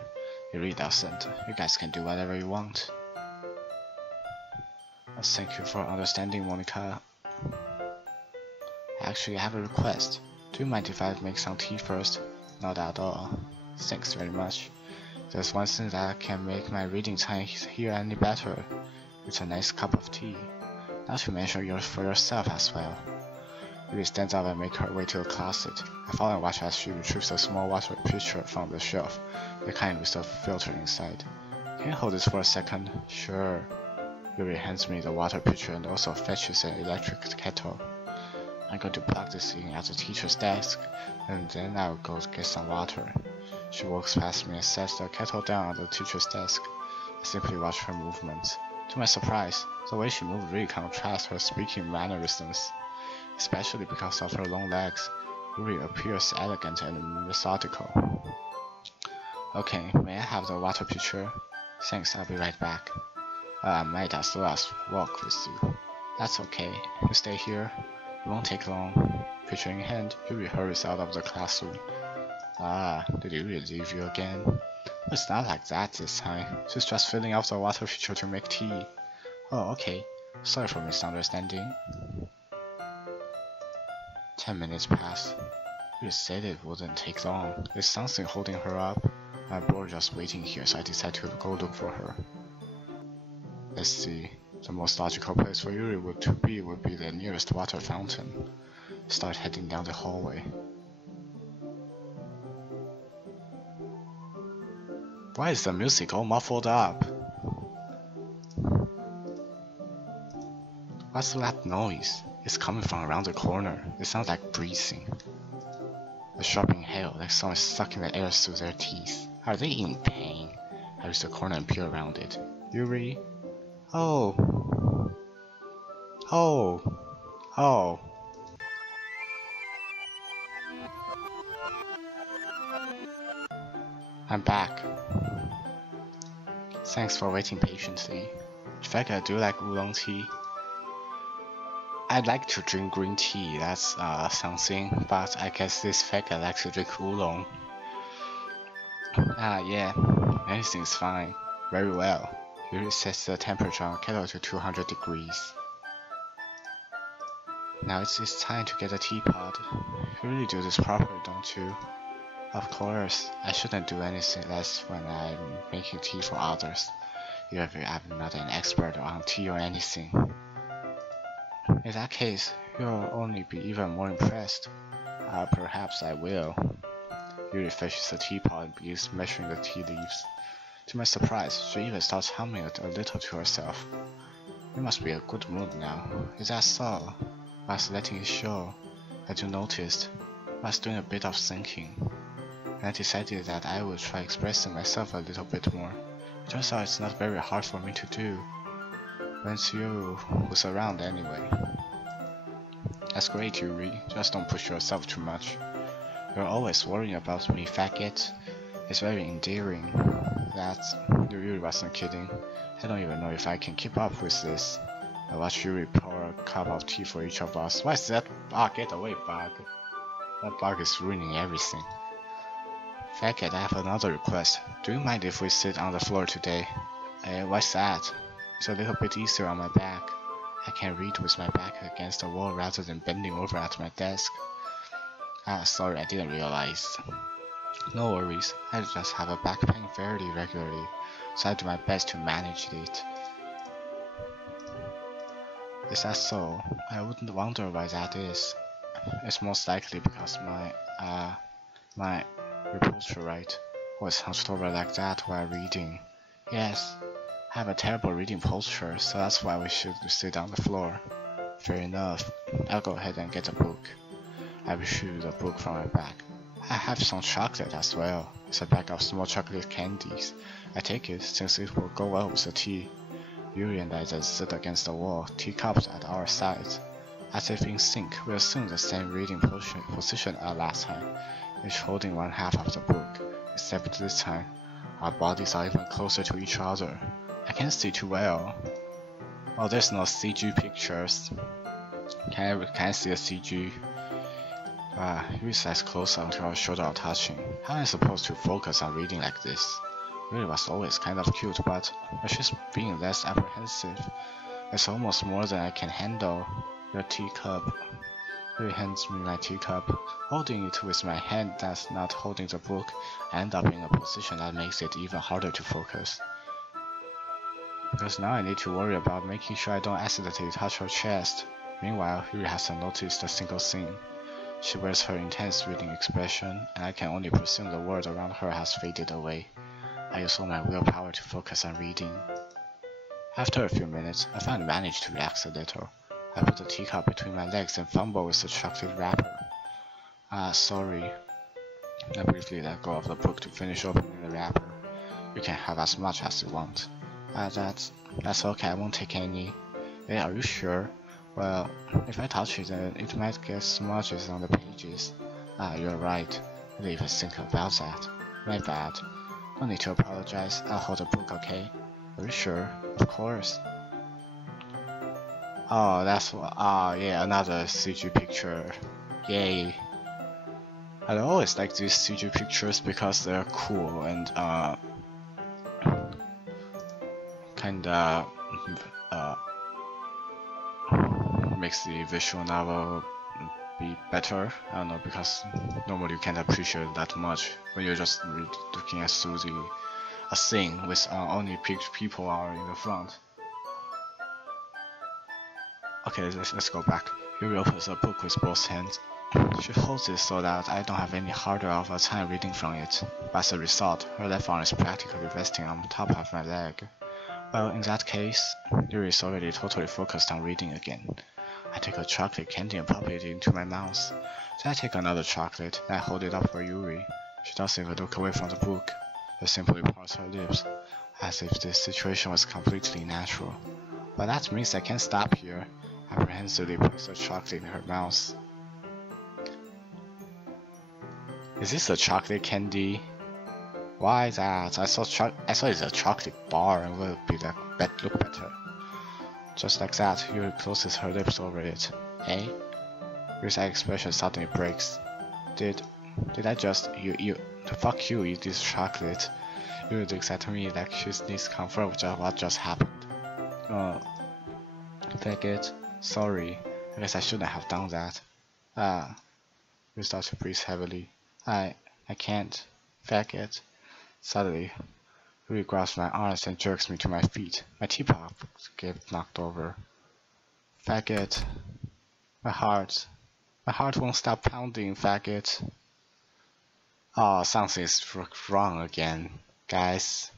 It really doesn't. You guys can do whatever you want. Thank you for understanding, Monica. Actually, I have a request. Do you mind if I make some tea first? Not at all. Thanks very much. There's one thing that can make my reading time here any better. It's a nice cup of tea. Not to mention yours for yourself as well. Yuri stands up and makes her way to the closet. I follow and watch as she retrieves a small water pitcher from the shelf, the kind with a filter inside. Can you hold this for a second? Sure. Yuri hands me the water pitcher and also fetches an electric kettle. I'm going to plug this in at the teacher's desk, and then I'll go get some water. She walks past me and sets the kettle down on the teacher's desk. I simply watch her movements. To my surprise, the way she moved really contrasts her speaking mannerisms, especially because of her long legs. Yuri appears elegant and methodical. Okay, may I have the water pitcher? Thanks, I'll be right back. I might as well walk with you. That's okay. You stay here. It won't take long. Picture in hand, Yuri hurries out of the classroom. Ah, did Yuri leave you again? It's not like that this time. She's just filling up the water feature to make tea. Oh, okay. Sorry for misunderstanding. 10 minutes pass. You said it wouldn't take long. There's something holding her up. I'm bored just waiting here, so I decided to go look for her. Let's see. The most logical place for Yuri would be the nearest water fountain. Start heading down the hallway. Why is the music all muffled up? What's that noise? It's coming from around the corner. It sounds like breathing. A sharp inhale, like someone is sucking the air through their teeth. Are they in pain? I reach the corner and peer around it. Yuri? Oh. Oh. Oh. I'm back. Thanks for waiting patiently. Becca, do you like oolong tea? I'd like to drink green tea, that's something, but I guess this Becca likes to drink oolong. Ah, yeah, anything's fine. Very well. Yuri sets the temperature on kettle to 200 degrees. Now it's time to get a teapot. You really do this properly, don't you? Of course, I shouldn't do anything less when I'm making tea for others, even if I'm not an expert on tea or anything. In that case, you'll only be even more impressed. Perhaps I will. Yuri fetches the teapot and begins measuring the tea leaves. To my surprise, she even starts humming a little to herself. You must be in a good mood now. Is that so? I was letting it show. As you noticed, I was doing a bit of thinking. And I decided that I would try expressing myself a little bit more. It turns out it's not very hard for me to do, when it's you who's around anyway. That's great, Yuri. Just don't push yourself too much. You're always worrying about me, faggot. It's very endearing. That Yuri wasn't kidding. I don't even know if I can keep up with this. I watch Yuri pour a cup of tea for each of us. Why is that? Ah, get away, bug. That bug is ruining everything. Faggot, I have another request. Do you mind if we sit on the floor today? What's that? It's a little bit easier on my back. I can read with my back against the wall rather than bending over at my desk. Ah, sorry, I didn't realize. No worries, I just have a back pain fairly regularly, so I do my best to manage it. Is that so? I wouldn't wonder why that is. It's most likely because my posture, right? Was hunched over like that while reading. Yes, I have a terrible reading posture, so that's why we should sit on the floor. Fair enough. I'll go ahead and get a book. I retrieve the book from my bag. I have some chocolate as well. It's a bag of small chocolate candies. I take it since it will go well with the tea. Yuri and I then sit against the wall, teacups at our sides. As if in sync, we assume the same reading position as last time, each holding one half of the book, except this time, our bodies are even closer to each other. I can't see too well. Oh, there's no CG pictures. Can I see a CG? Yuri slides closer until our shoulders are touching. How am I supposed to focus on reading like this? Yuri was always kind of cute, but she's being less apprehensive. It's almost more than I can handle. Your teacup. Yuri hands me my teacup. Holding it with my hand that's not holding the book, I end up in a position that makes it even harder to focus. Because now I need to worry about making sure I don't accidentally touch her chest. Meanwhile, Yuri hasn't noticed a single thing. She wears her intense reading expression, and I can only presume the world around her has faded away. I use all my willpower to focus on reading. After a few minutes, I finally manage to relax a little. I put the teacup between my legs and fumble with the chocolate wrapper. Sorry. I briefly let go of the book to finish opening the wrapper. You can have as much as you want. That's okay, I won't take any. Hey, are you sure? Well, if I touch it, then it might get smudges on the pages. You're right. I didn't even think about that. My bad. No need to apologize. I'll hold the book, okay? Are you sure? Of course. Oh, that's what. Oh, yeah, another CG picture. Yay. I always like these CG pictures because they're cool and kinda makes the visual novel be better. I don't know, because normally you can't appreciate it that much when you're just looking at through a scene with only people are in the front. Okay, let's go back. Yuri opens a book with both hands. She holds it so that I don't have any harder of a time reading from it. But as a result, her left arm is practically resting on top of my leg. Well, in that case, Yuri is already totally focused on reading again. I take a chocolate candy and pop it into my mouth. Then I take another chocolate and I hold it up for Yuri. She doesn't even look away from the book. She simply parts her lips, as if this situation was completely natural. But that means I can't stop here. I apprehensively place the chocolate in her mouth. Is this a chocolate candy? Why that? I thought it's a chocolate bar and would be like look better. Just like that, Yuri closes her lips over it. Eh? Yuri's expression suddenly breaks. Did I just fuck you, eat this chocolate? Yuri looks at me like she needs comfort with what just happened. Take it. Sorry. I guess I shouldn't have done that. Yuri starts to breathe heavily. I can't. Faggot. Suddenly, Yuri grabs my arms and jerks me to my feet. My teapot gets knocked over. Faggot. My heart won't stop pounding, faggot. Oh, something's wrong again. Guys,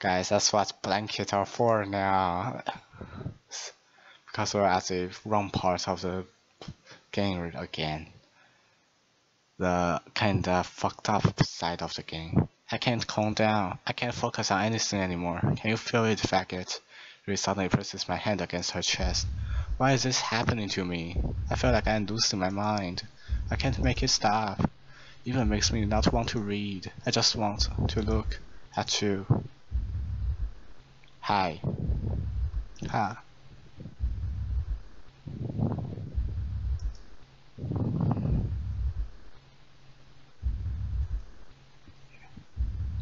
that's what blankets are for now. Because we're at the wrong part of the game again. The kinda fucked up side of the game. I can't calm down. I can't focus on anything anymore. Can you feel it, faggot? Yuri suddenly presses my hand against her chest. Why is this happening to me? I feel like I'm losing my mind. I can't make it stop. Even makes me not want to read. I just want to look at you. Hi. Ha.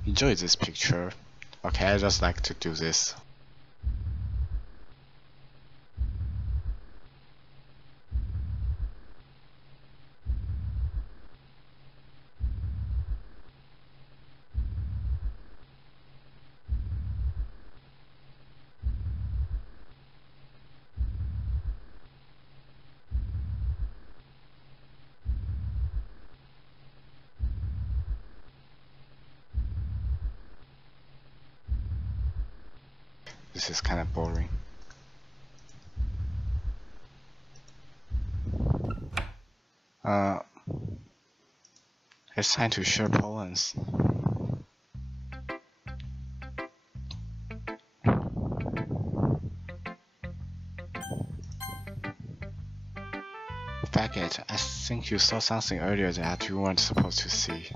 Enjoy this picture. Okay, I just like to do this. This is kind of boring. It's time to share poems. Faggot, I think you saw something earlier that you weren't supposed to see.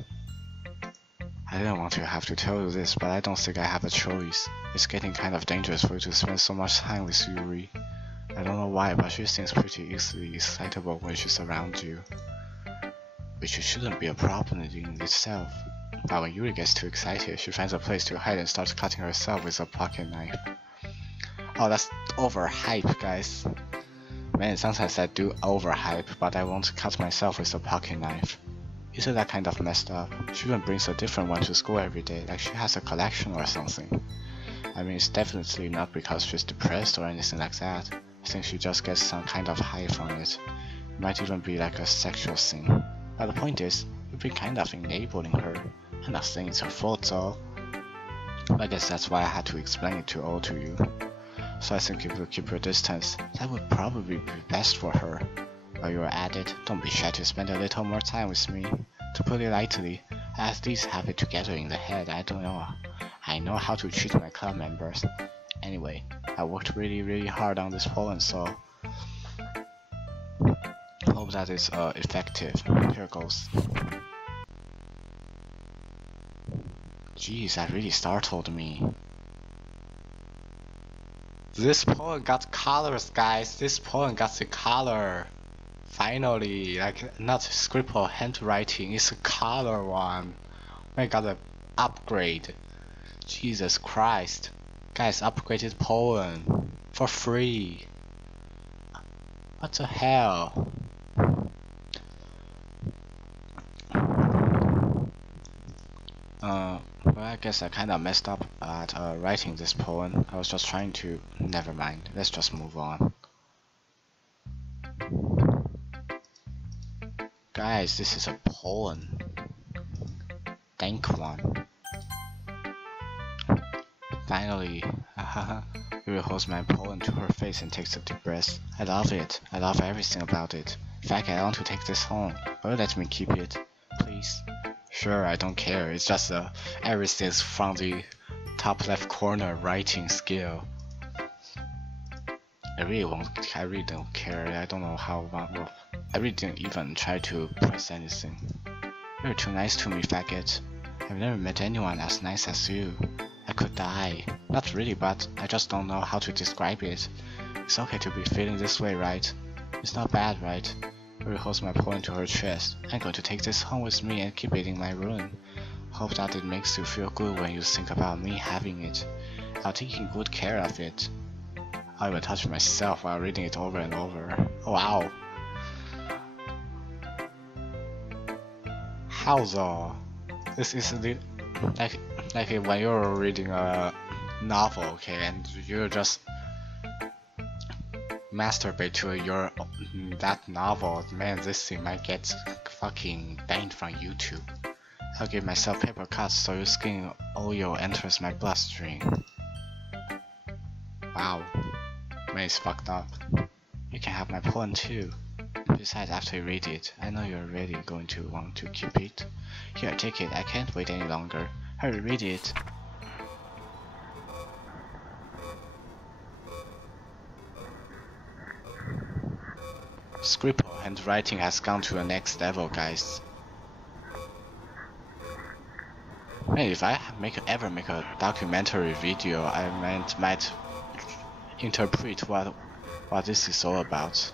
I didn't want to have to tell you this, but I don't think I have a choice. It's getting kind of dangerous for you to spend so much time with Yuri. I don't know why, but she seems pretty easily excitable when she's around you. Which shouldn't be a problem in itself. But when Yuri gets too excited, she finds a place to hide and starts cutting herself with a pocket knife. Oh, that's overhype, guys. Man, sometimes I do overhype, but I won't cut myself with a pocket knife. Isn't that kind of messed up? She even brings a different one to school every day, like she has a collection or something. I mean, it's definitely not because she's depressed or anything like that. I think she just gets some kind of high from it. It might even be like a sexual thing. But the point is, you've been kind of enabling her. I'm not saying it's her fault though. I guess that's why I had to explain it all to you. So I think if you keep your distance, that would probably be best for her. While you're at it, don't be shy to spend a little more time with me. To put it lightly, I at least have it together in the head. I know how to treat my club members. Anyway, I worked really hard on this poem, so hope that it's effective. Here goes. Jeez, that really startled me. This poem got colors, guys. This poem got the color. Finally, like not script or handwriting, it's a color one. I got an upgrade. Jesus Christ. Guys, upgraded poem for free. What the hell? Well, I guess I kinda messed up at writing this poem. I was just trying to... Never mind, let's just move on. Guys, this is a poem. Thank one. Finally, Yuri holds my poem to her face and takes a deep breath. I love it. I love everything about it. In fact, I want to take this home. Will you let me keep it, please? Sure, I don't care. It's just everything's from the top left corner writing skill. I really don't care. I don't know how. Well, I really didn't even try to press anything. You're too nice to me, faggot. I've never met anyone as nice as you. I could die. Not really, but I just don't know how to describe it. It's okay to be feeling this way, right? It's not bad, right? Yuri holds my poem to her chest. I'm going to take this home with me and keep it in my room. Hope that it makes you feel good when you think about me having it. I'll take good care of it. I even touched myself while reading it over and over. Oh, wow. How though? This is like when you're reading a novel, okay, and you just masturbate to that novel. Man, this thing might get fucking banned from YouTube. I'll give myself paper cuts so your skin oil enters my bloodstream. Wow, man, it's fucked up. You can have my poem too. Besides, after you read it, I know you're really going to want to keep it. Here, take it. I can't wait any longer. Hurry, read it. Scribble handwriting has gone to the next level, guys. Man, if I ever make a documentary video, I might interpret what this is all about.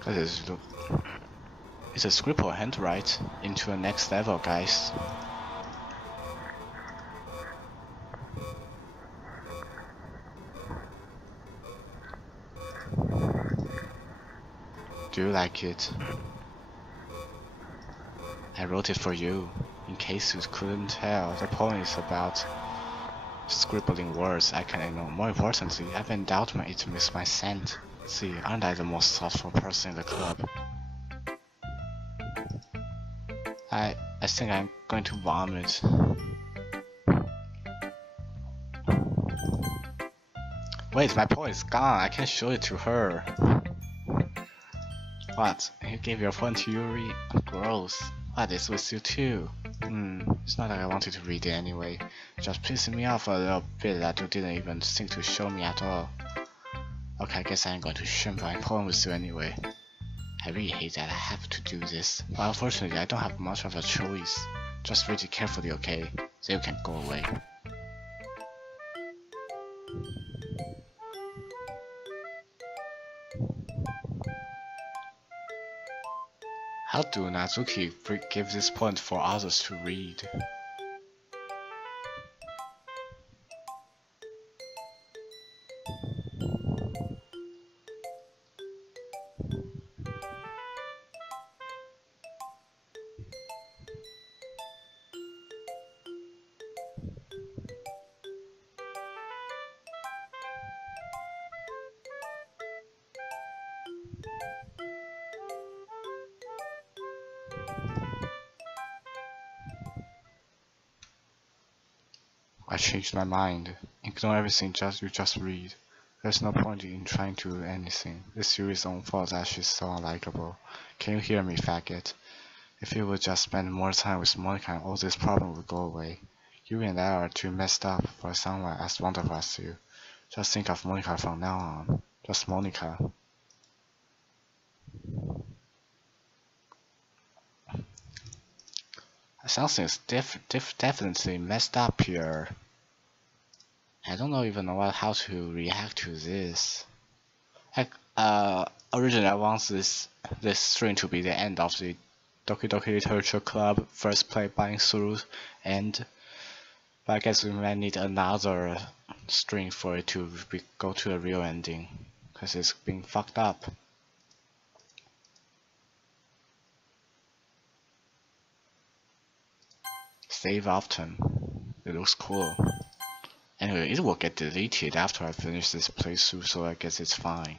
Cause it's a scribble handwrite into the next level, guys. Do you like it? I wrote it for you. In case you couldn't tell, the poem is about scribbling words I can ignore. More importantly, I've endowed it with my scent. See, aren't I the most thoughtful person in the club? I think I'm going to vomit. Wait, my poem is gone. I can't show it to her. What? You gave your phone to Yuri? Gross. What is with you too? It's not like I wanted to read it anyway. Just pissing me off a little bit that you didn't even think to show me at all. Okay, I guess I'm going to share my poem with you anyway. I really hate that I have to do this, but unfortunately I don't have much of a choice. Just read it carefully, okay? So you can go away. How do Natsuki give this poem for others to read? I changed my mind. Ignore everything, you just read. There's no point in trying to do anything. It's Yuri's own fault that she's so unlikable. Can you hear me, faggot? If you would just spend more time with Monica, all this problem would go away. You and I are too messed up for someone as wonderful as you. Just think of Monica from now on. Just Monica. Something's definitely messed up here. I don't even know how to react to this. Originally I want this string to be the end of the Doki Doki Literature Club first play buying through end, but I guess we might need another string for it to go to the real ending, because it's being fucked up. Save often. It looks cool. Anyway, it will get deleted after I finish this playthrough, so I guess it's fine.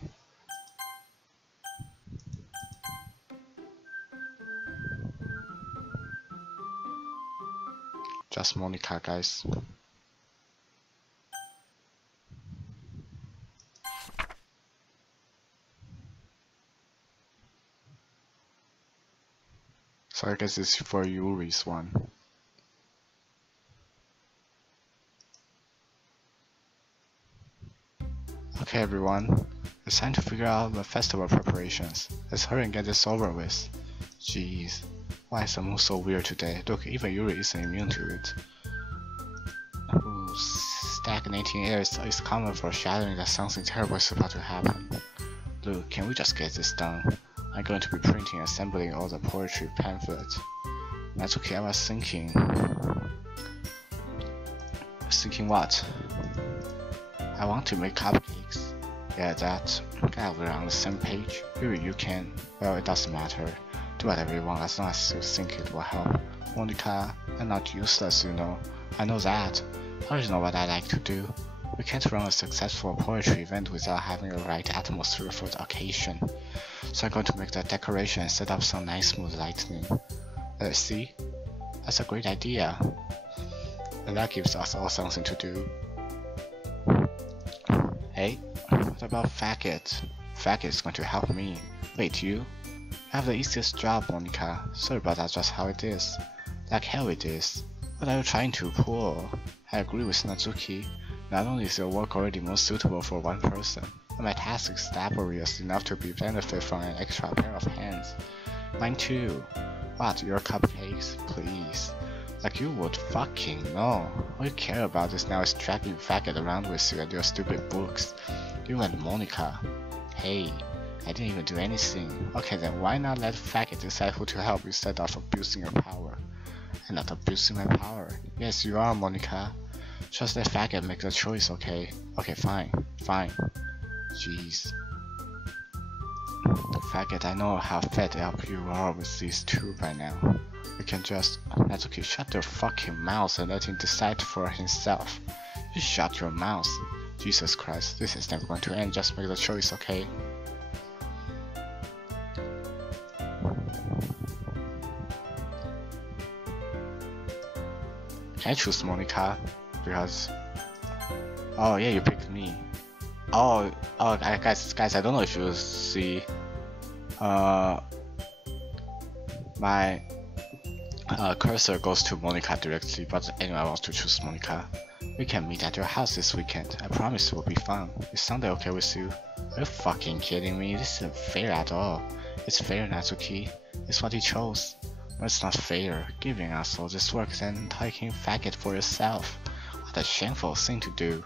Just Monica, guys. So I guess it's for Yuri's one. Okay everyone, it's time to figure out the festival preparations. Let's hurry and get this over with. Jeez, why is the mood so weird today? Look, even Yuri isn't immune to it. Ooh, stagnating air is common for shadowing that something terrible is about to happen. Look, can we just get this done? I'm going to be printing and assembling all the poetry pamphlets. That's okay, I was thinking... Thinking what? I want to make cupcakes. Yeah, that. Glad we're on the same page. Maybe you can. Well, it doesn't matter. Do whatever you want as long as you think it will help. Monica, I'm not useless, you know. I know that. I already know what I like to do. We can't run a successful poetry event without having the right atmosphere for the occasion. So I'm going to make the decoration and set up some nice mood lighting. Let's see. That's a great idea. And that gives us all something to do. Hey, what about faggot? Faggot is going to help me. Wait, you? I have the easiest job, Monica. Sorry about that, just how it is. Like hell it is. What are you trying to pull? I agree with Natsuki. Not only is your work already more suitable for one person, but my task is laborious enough to benefit from an extra pair of hands. Mine too. What, your cupcakes? Please. Like you would fucking know. All you care about is now is dragging faggot around with you and your stupid books. You and Monica. Hey, I didn't even do anything. Okay then, why not let faggot decide who to help instead of abusing your power? I'm not abusing my power. Yes, you are, Monica. Just let faggot make the choice, okay? Okay, fine. Jeez. Faggot, I know how fed up you are with these two by now. You can just... Natsuki, shut your fucking mouth and let him decide for himself. You shut your mouth. Jesus Christ, this is never going to end, just make the choice, okay? Can I choose Monica? Because... Oh yeah, you picked me. Oh, guys, I don't know if you see... my... cursor goes to Monica directly, but anyway, I want to choose Monica. We can meet at your house this weekend. I promise it will be fun. Is Sunday okay with you? Are you fucking kidding me? This isn't fair at all. It's fair, Natsuki. It's what you chose. No, it's not fair. Giving us all this work then taking faggot for yourself. What a shameful thing to do.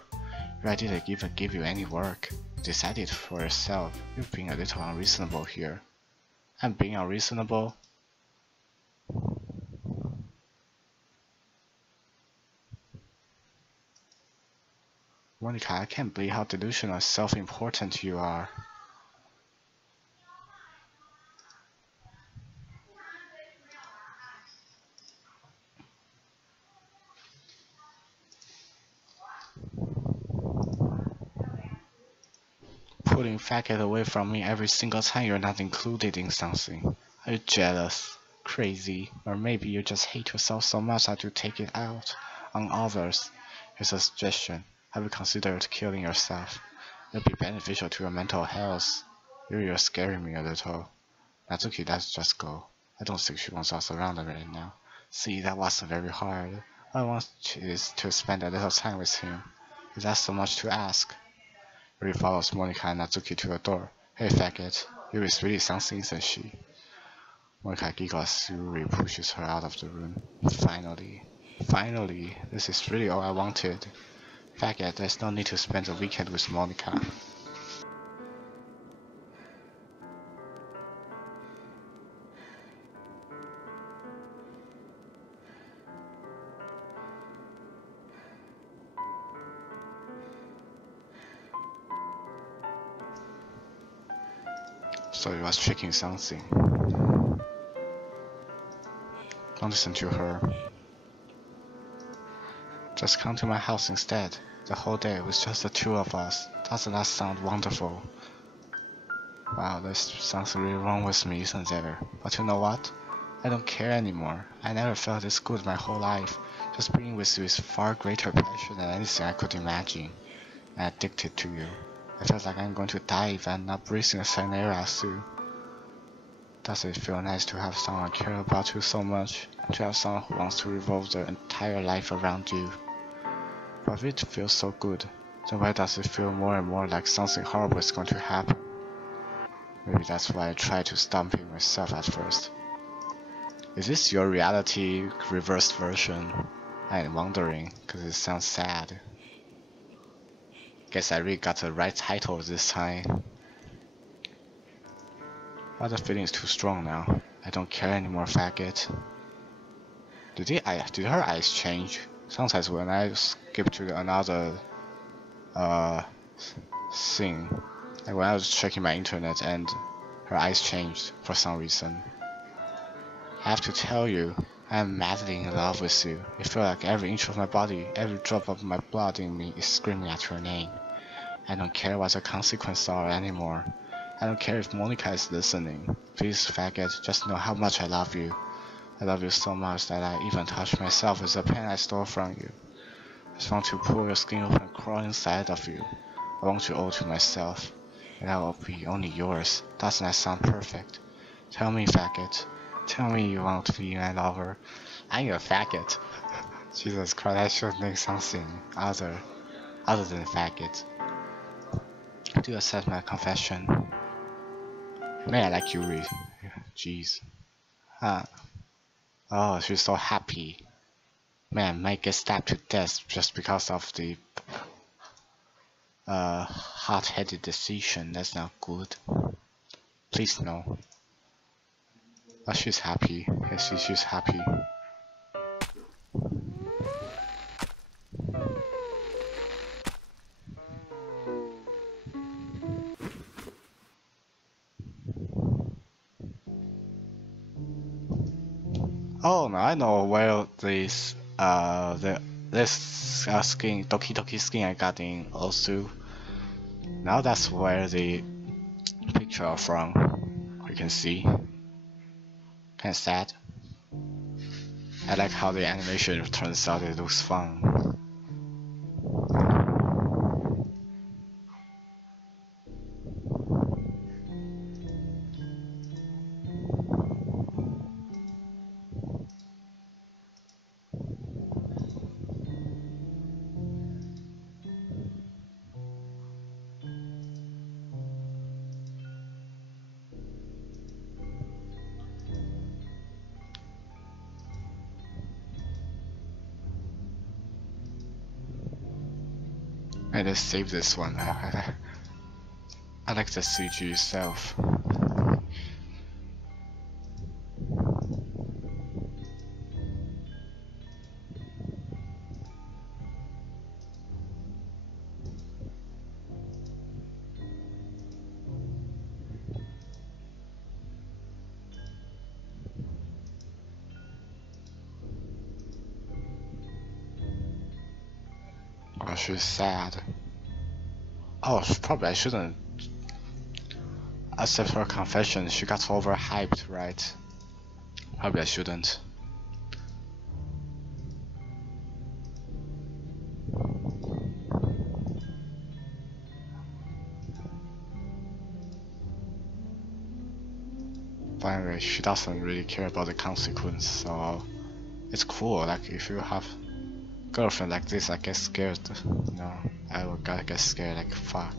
I didn't even give you any work. You decided for yourself. You're being a little unreasonable here. I'm being unreasonable? Monica, I can't believe how delusional and self-important you are. Pulling faggot away from me every single time you're not included in something. Are you jealous? Crazy? Or maybe you just hate yourself so much that you take it out on others? Here's a suggestion. Have you considered killing yourself? It'll be beneficial to your mental health. You're scaring me a little. Natsuki, let's just go. I don't think she wants us around right now. See, that wasn't very hard. All I want is to spend a little time with him. Is that so much to ask? Yuri follows Monica and Natsuki to the door. Hey faggot, Yuri's really something, isn't she? Monica giggles Yuri pushes her out of the room. Finally, this is really all I wanted. Faggot, there's no need to spend the weekend with Monica. So he was checking something. Don't listen to her. Just come to my house instead. The whole day was just the two of us. Doesn't that sound wonderful? Wow, there's something really wrong with me, isn't there? But you know what? I don't care anymore. I never felt this good my whole life. Just being with you is far greater passion than anything I could imagine. I'm addicted to you. I felt like I'm going to die if I'm not breathing the same air as you. Does it feel nice to have someone care about you so much? To have someone who wants to revolve their entire life around you? But if it feels so good, then why does it feel more and more like something horrible is going to happen? Maybe that's why I tried to stop it myself at first. Is this your reality reversed version? I'm wondering, cause it sounds sad. Guess I really got the right title this time. But the feeling is too strong now. I don't care anymore, faggot. Did her eyes change? Sometimes when I skip to another thing, like when I was checking my internet and her eyes changed for some reason. I have to tell you, I am madly in love with you. I feel like every inch of my body, every drop of my blood in me is screaming at your name. I don't care what the consequences are anymore. I don't care if Monica is listening. Please, faggot, just know how much I love you. I love you so much that I even touch myself with the pen I stole from you. I just want to pull your skin open and crawl inside of you. I want you all to myself, and I will be only yours. Doesn't that sound perfect? Tell me, faggot. Tell me you want to be my lover. I'm a faggot. Jesus Christ, I should make something other than faggot. Do you accept my confession? Man, I like Yuri. Jeez. Oh, she's so happy. Man, might get stabbed to death just because of the hard-headed decision. That's not good. Please no. Oh, she's happy. Yes, she's happy. Oh, now I know where this skin, Doki skin I got in Osu. Now that's where the picture are from. You can see. Kinda sad. I like how the animation turns out. It looks fun. I just save this one. I like the CG itself. Oh, she's sad. Oh, probably I shouldn't accept her confession. She got overhyped, right? Probably I shouldn't. But anyway, she doesn't really care about the consequence, so it's cool. Like if you have girlfriend like this, I get scared. You know, I will get scared like fuck.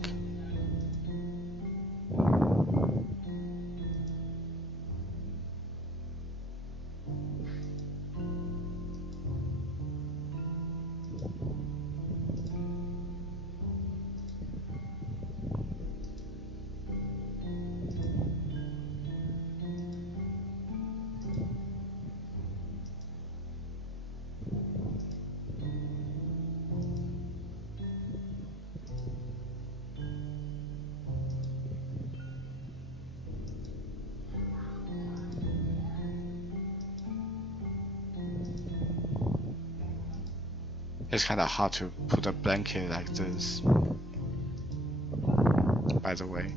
It's kind of hard to put a blanket like this, by the way.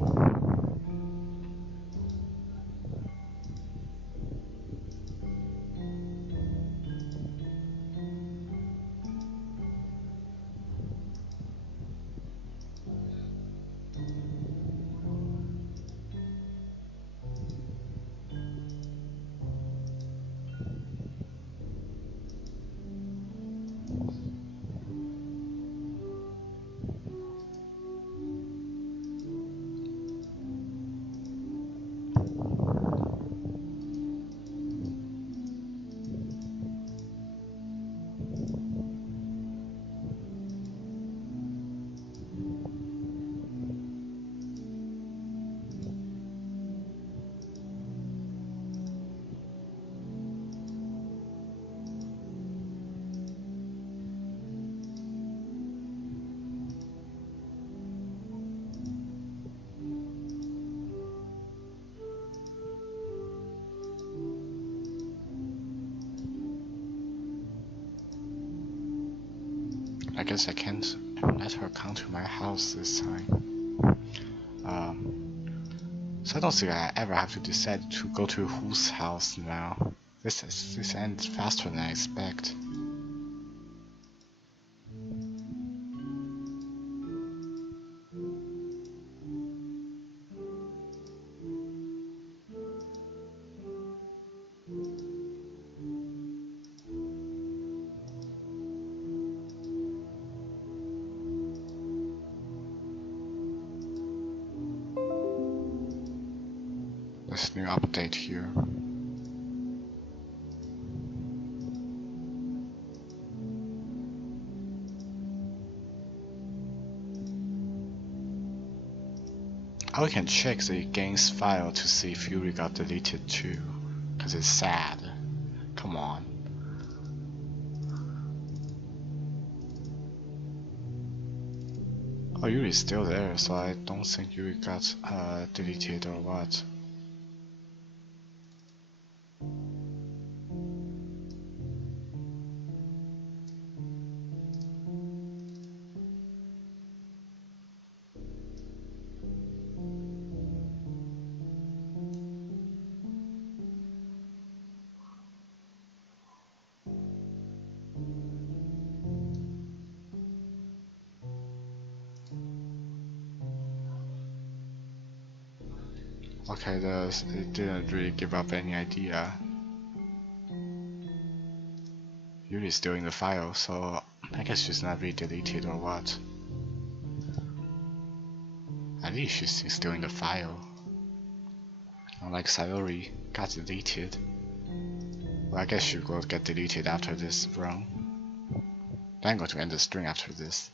I guess I can't let her come to my house this time. So I don't think I ever have to decide to go to whose house now. This ends faster than I expect. This new update here. I can check the games file to see if Yuri got deleted too, cause it's sad. Come on. Oh, Yuri's still there, so I don't think Yuri got deleted or what. Okay, it didn't really give up any idea. Yuri's still in the file, so I guess she's not really deleted or what. At least she's still in the file. Unlike Sayori, got deleted. Well, I guess she will get deleted after this run. Then I'm going to end the string after this.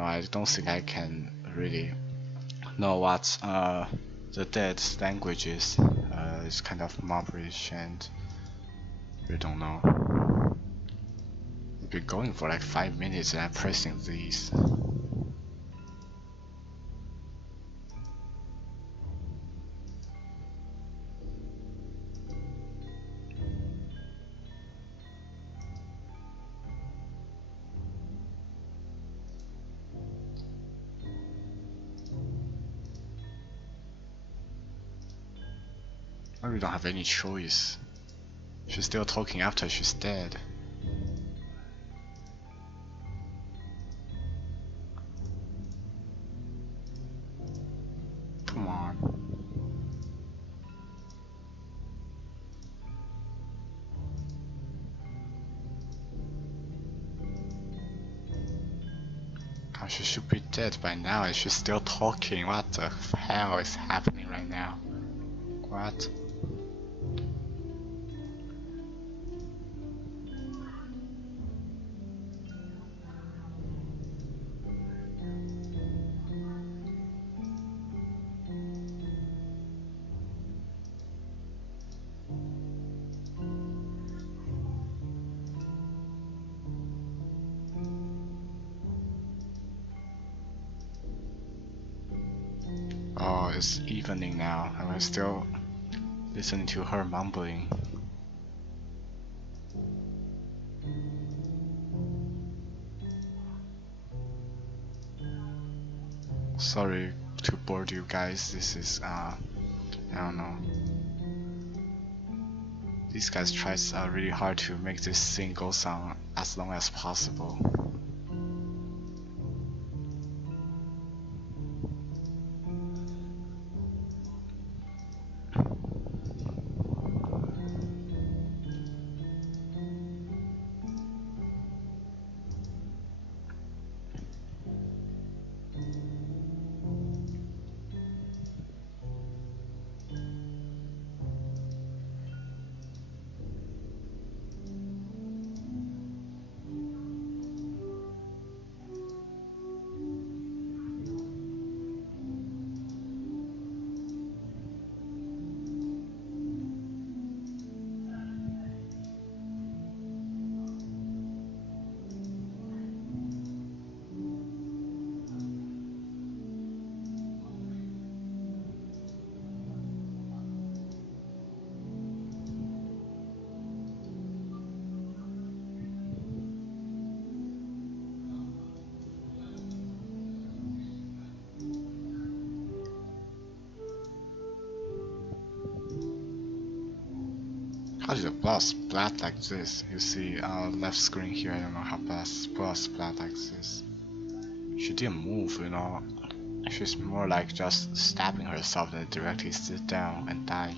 I don't think I can really know what the dead language is. It's kind of mobberish and we don't know. We've been going for like 5 minutes and I'm pressing these. I really don't have any choice. She's still talking after she's dead. Come on. God, she should be dead by now and she's still talking. What the hell is happening right now? What? Oh, it's evening now, and we're still listening to her mumbling. Sorry to bore you guys. This is I don't know. These guys try really hard to make this thing go on as long as possible. How did the blood splat like this? You see left screen here, I don't know how blood splat like this. She didn't move, you know. She's more like just stabbing herself than directly sit down and die.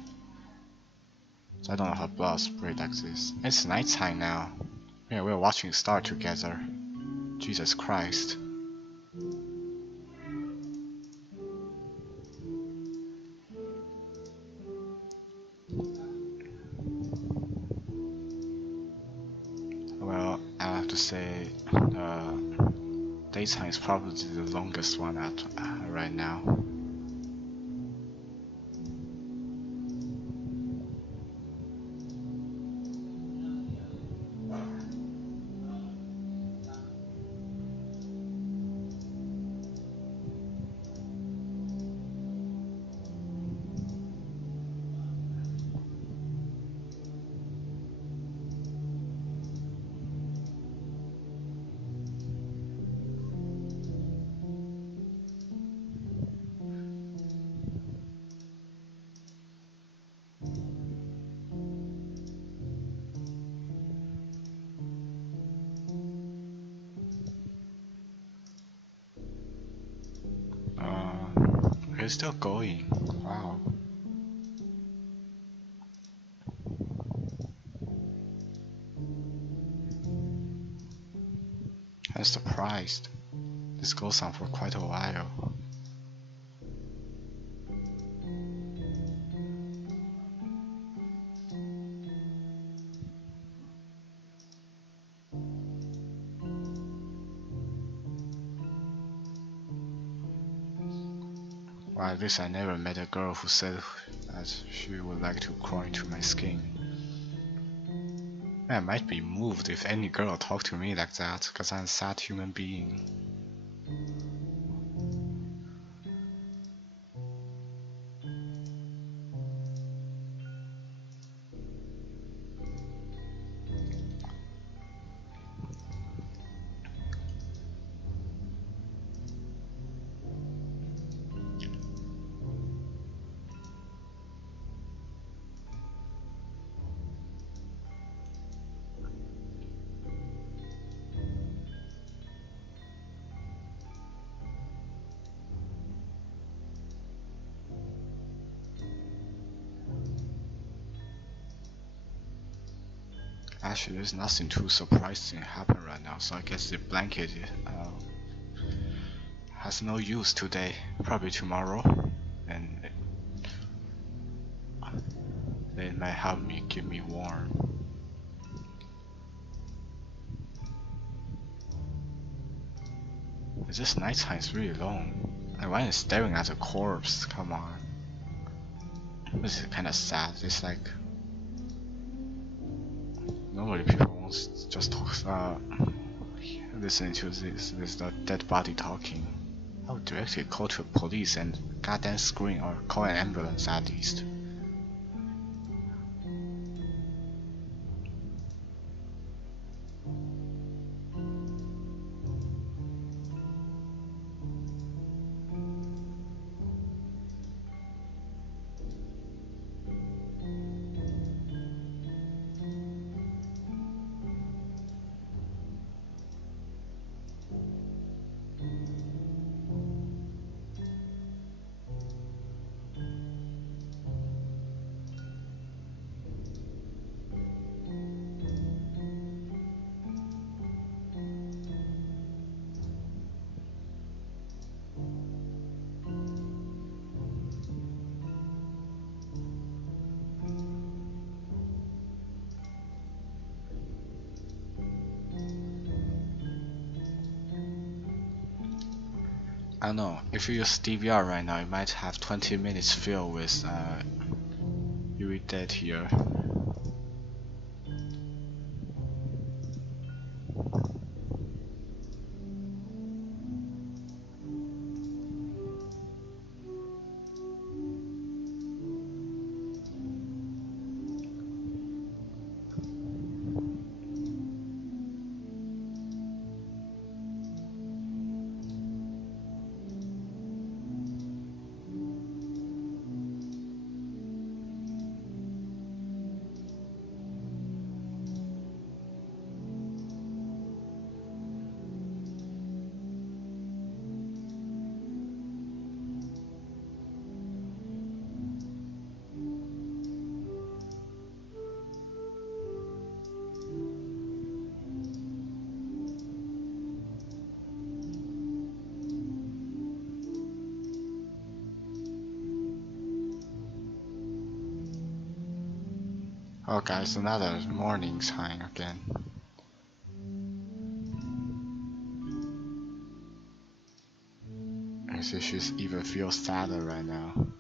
So I don't know how blood sprayed like this. It's nighttime now. Yeah, we're watching Star together. Jesus Christ. Well, I have to say, daytime is probably the longest one right now. It's still going. Wow. I'm surprised. This goes on for quite a while. Well, at least I never met a girl who said that she would like to crawl into my skin. I might be moved if any girl talked to me like that, cause I'm a sad human being. Actually, there's nothing too surprising happening right now, so I guess the blanket has no use today. Probably tomorrow, and it might help me keep me warm. But this nighttime is really long. And why is staring at a corpse? Come on. This is kind of sad. It's like normally people won't just talk, listening to this dead body talking. I would directly call to police and goddamn scream or call an ambulance at least. don't know. If you use DVR right now, you might have 20 minutes filled with UV dead here. Oh guys, another morning time again. I see she's even feels sadder right now.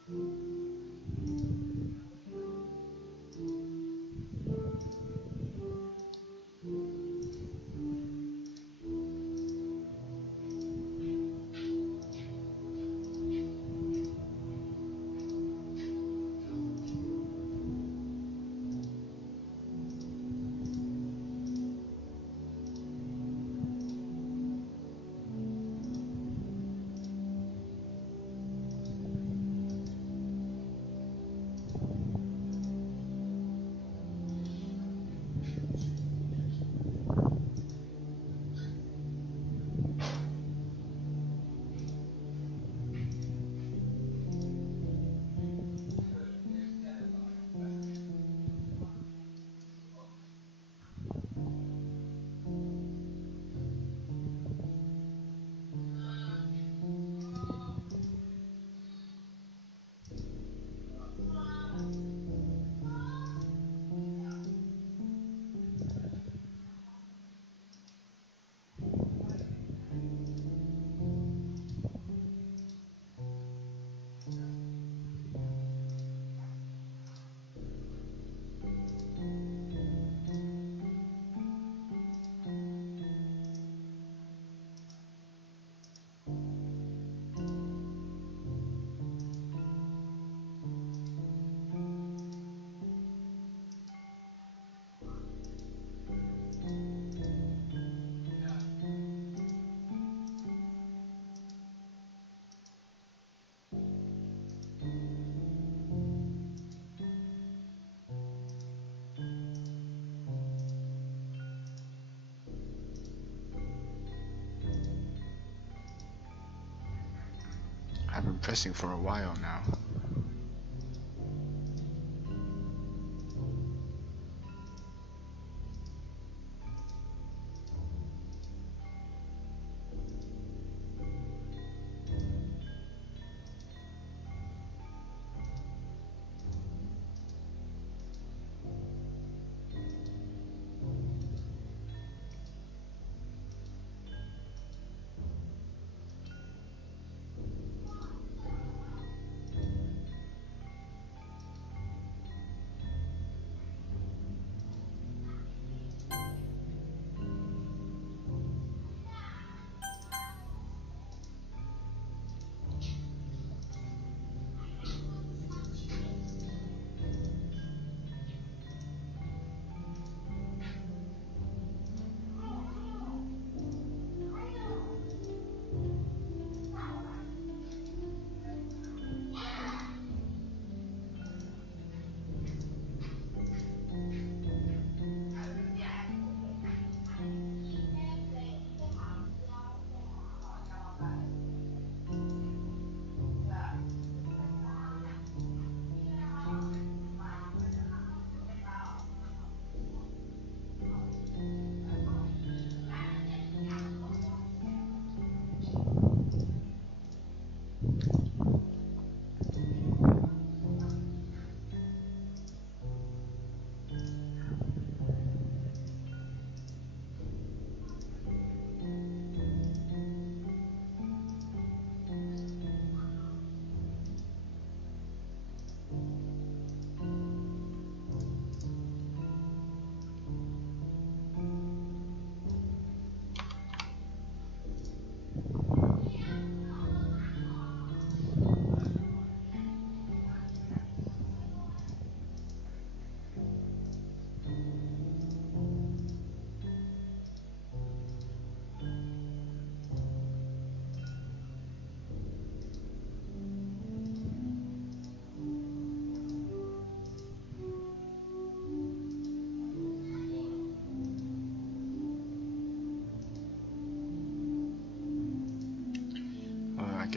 I've been pressing for a while now.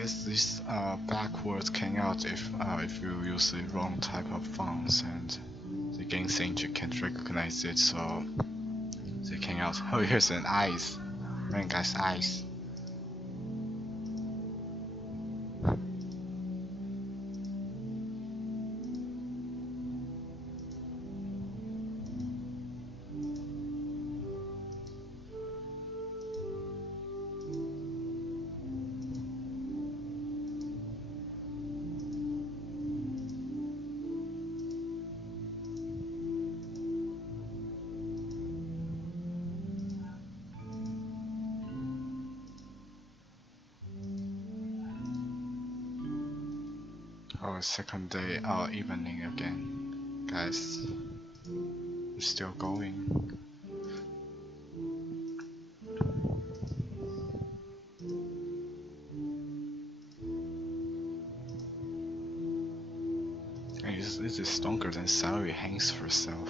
guess this backwards can out if you use the wrong type of fonts and the game engine can't recognize it, so they can out. Oh, here's an eyes. Man, guys, eyes. Oh, second day, evening again. Guys, we're still going. This is stronger than Sally hangs herself.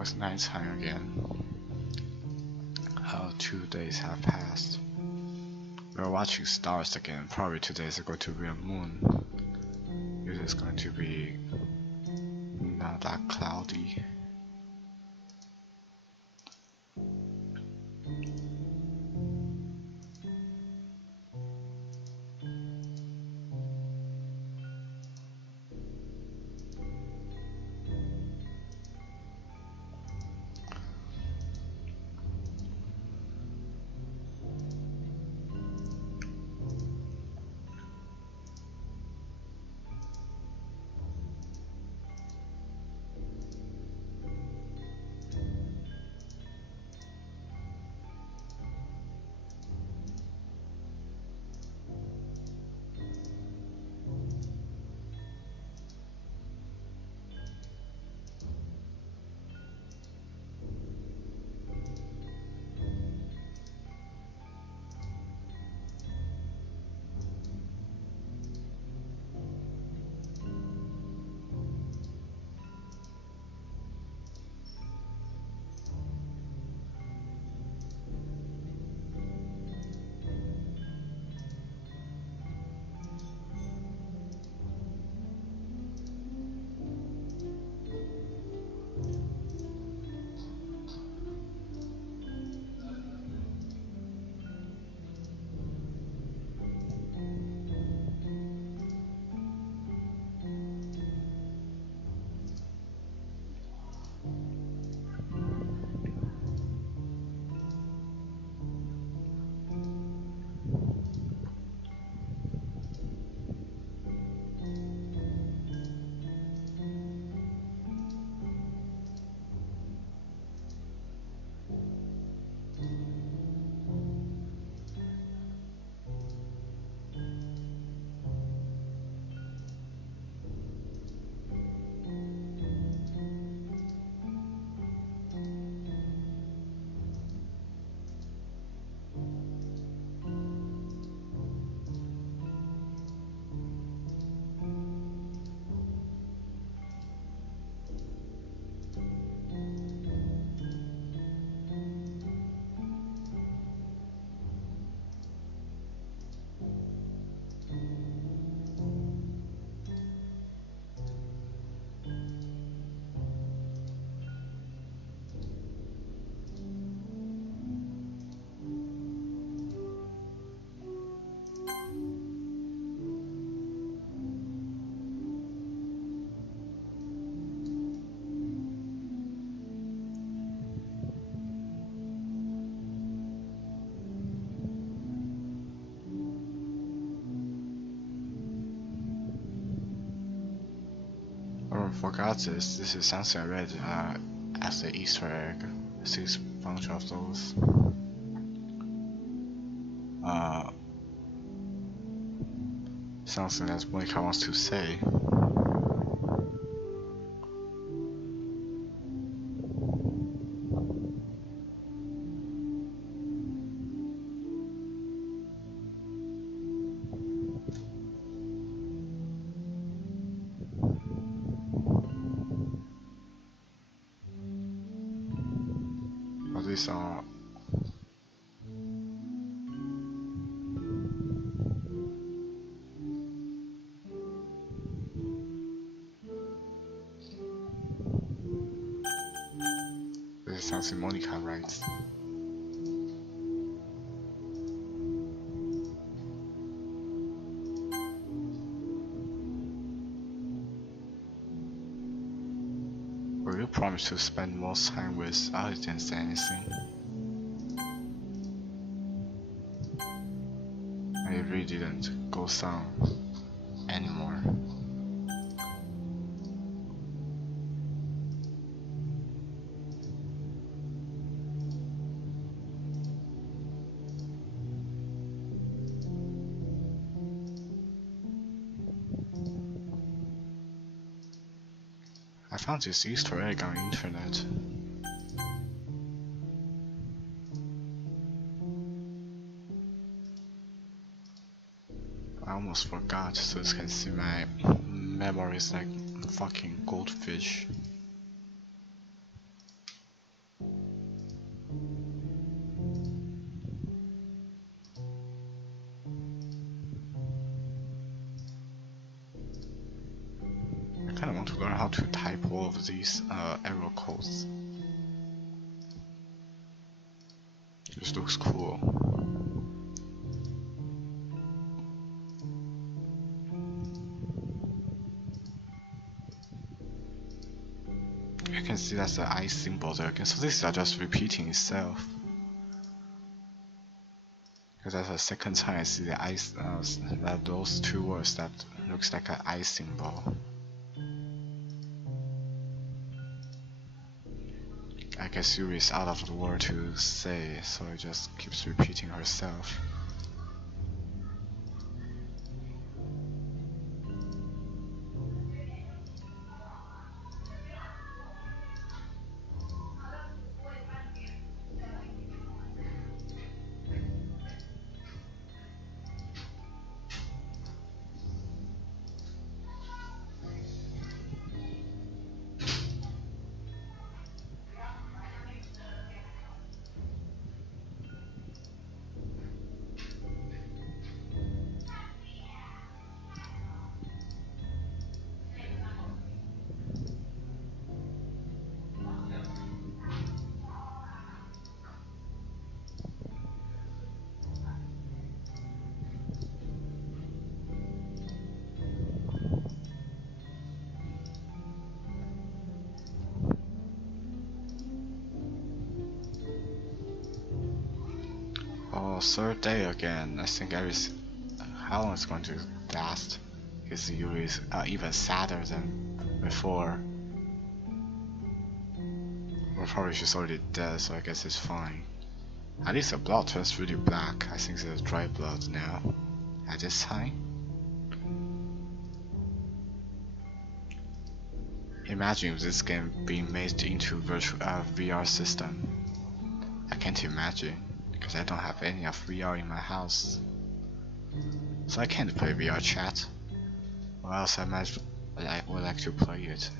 It's nighttime again. 2 days have passed. We're watching stars again. Probably today is going to be a moon. It is going to be not that cloudy. forgot this. This is something I read as an Easter egg. I see a bunch of those. Something that Monica wants to say. These are this is something Monica writes. Will you promise to spend more time with us than anything? And it really didn't go on anymore. I found this Easter egg on the internet. I almost forgot, so you can see my memories like fucking goldfish. I kinda want to learn how to type all of these error codes. This looks cool. You can see that's the I symbol there again, so these are just repeating itself. Because that's the second time I see the I, those two words that looks like an I symbol. I guess Yuri is out of the word to say, so it just keeps repeating herself. Oh, third day again. I think how long is going to last? Because Yuri is even sadder than before. Well, probably she's already dead, so I guess it's fine. At least the blood turns really black. I think it's dry blood now. At this time. Imagine if this game being made into virtual VR system. I can't imagine, because I don't have any of VR in my house. So I can't play VR chat, or else I would like to play it.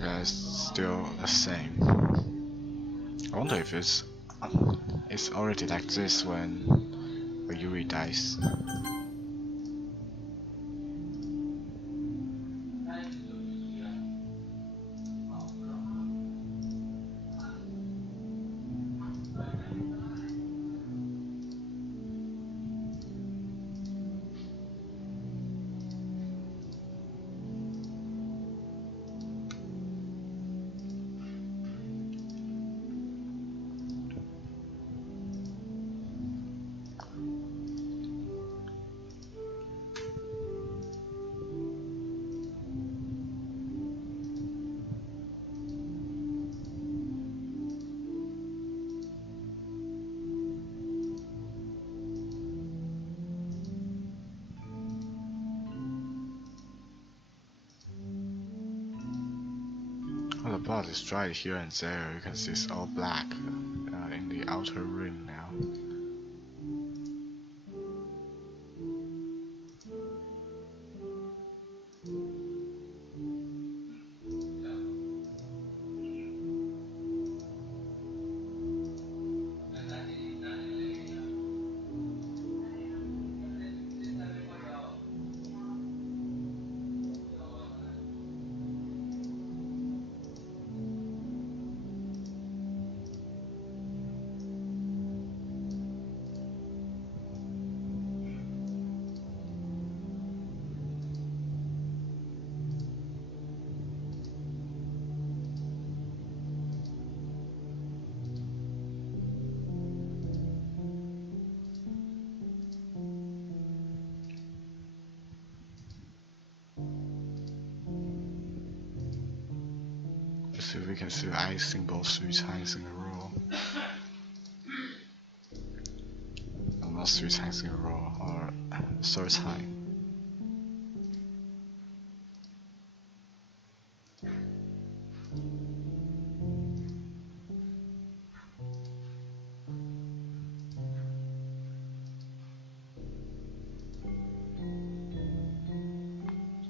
Yeah, it's still the same. I wonder if it's already like this when a Yuri dice. The blood is dried here and there. You can see it's all black in the outer rim now. So we can see I symbol 3 times in a row. No, not 3 times in a row, or 3rd time.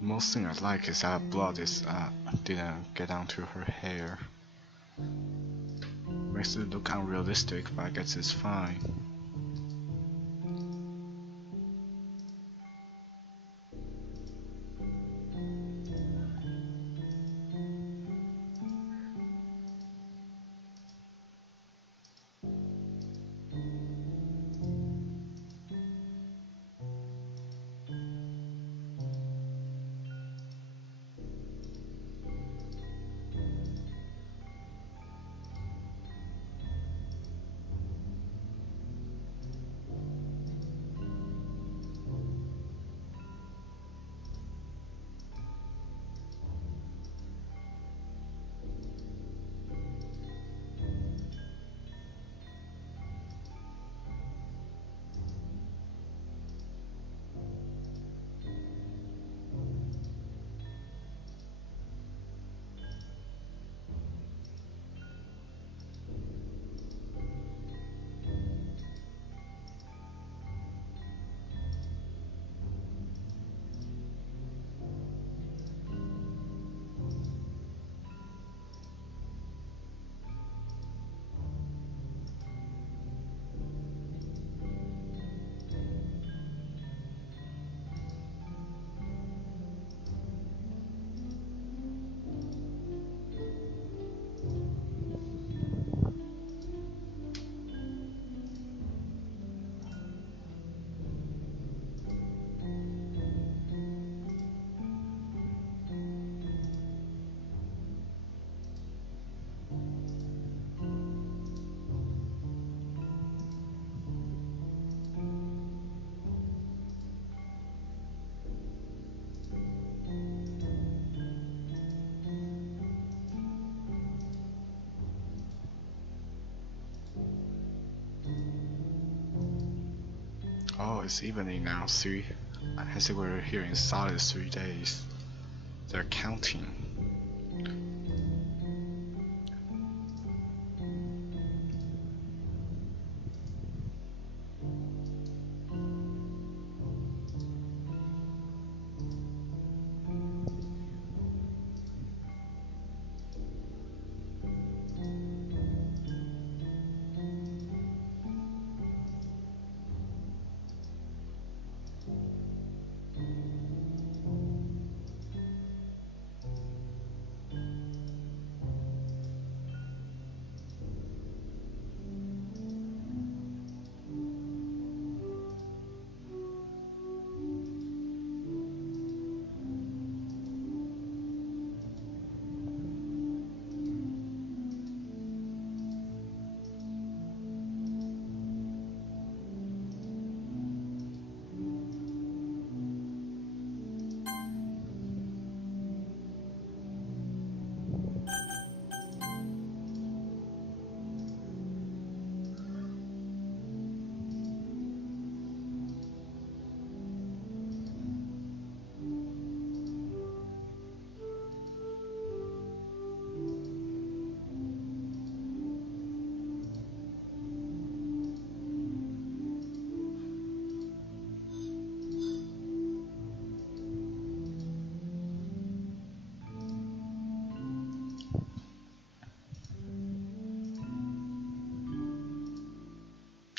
Most thing I like is that blood didn't get onto her hair. Makes it look unrealistic, but I guess it's fine. Oh, it's evening now. I think we're here in solid 3 days. They're counting.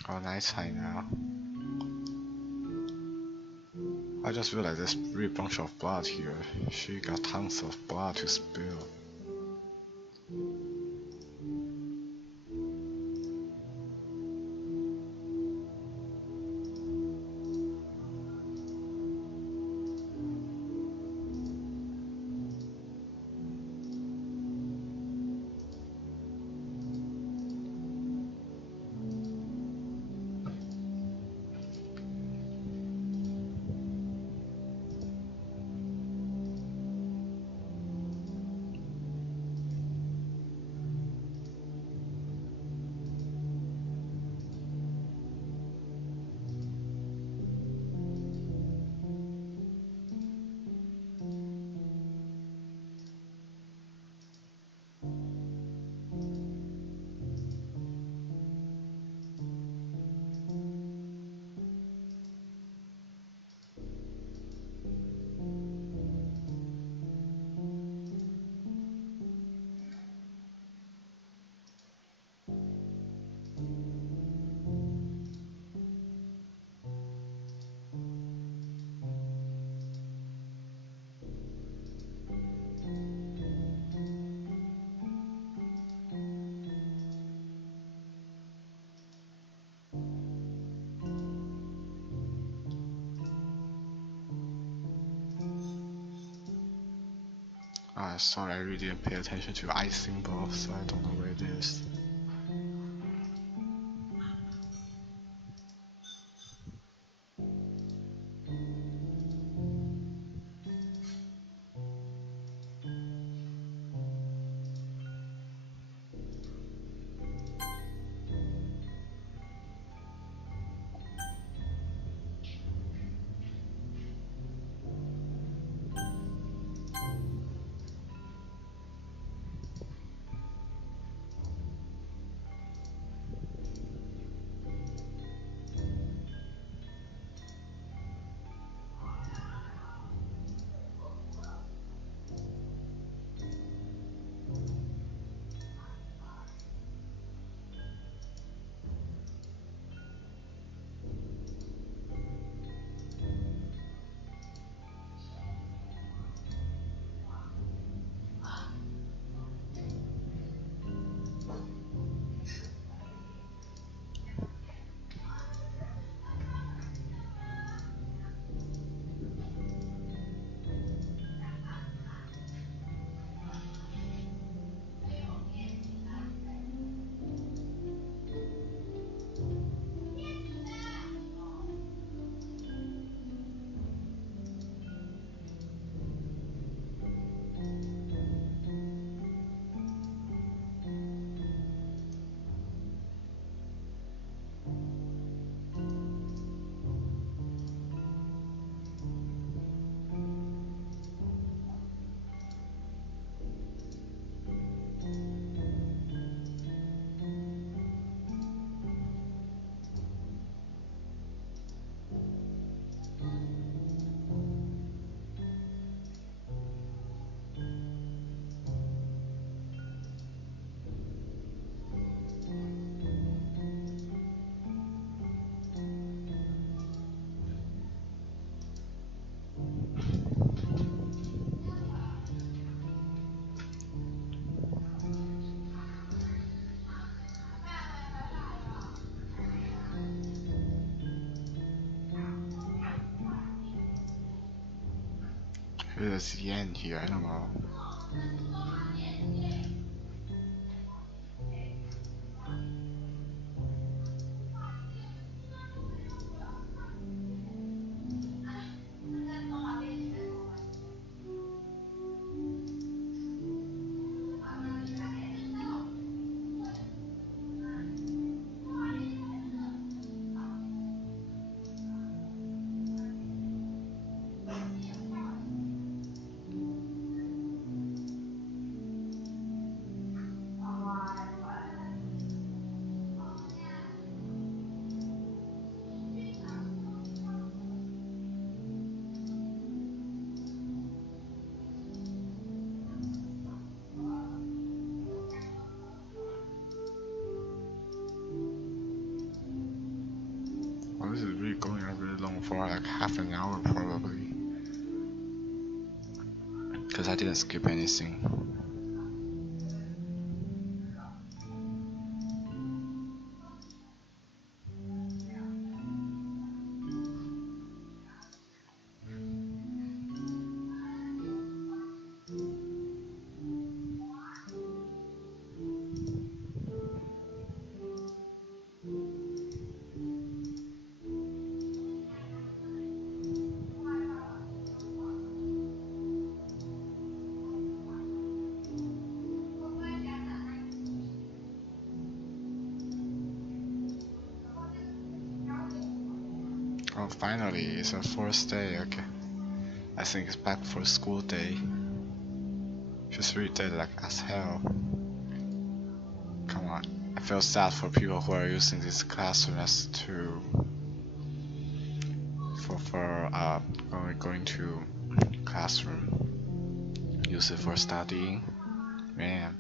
got nighttime now. I just realized there's really a bunch of blood here. She got tons of blood to spill. Sorry, I really didn't pay attention to the eye symbol, so I don't know where it is. There's the end here, I don't know. be going on really long for like half an hour probably. Because I didn't skip anything. Oh, finally, it's our first day. Okay, I think it's back for school day. She's really dead like as hell. Come on, I feel sad for people who are using this classroom as to going to classroom, use it for studying. Man.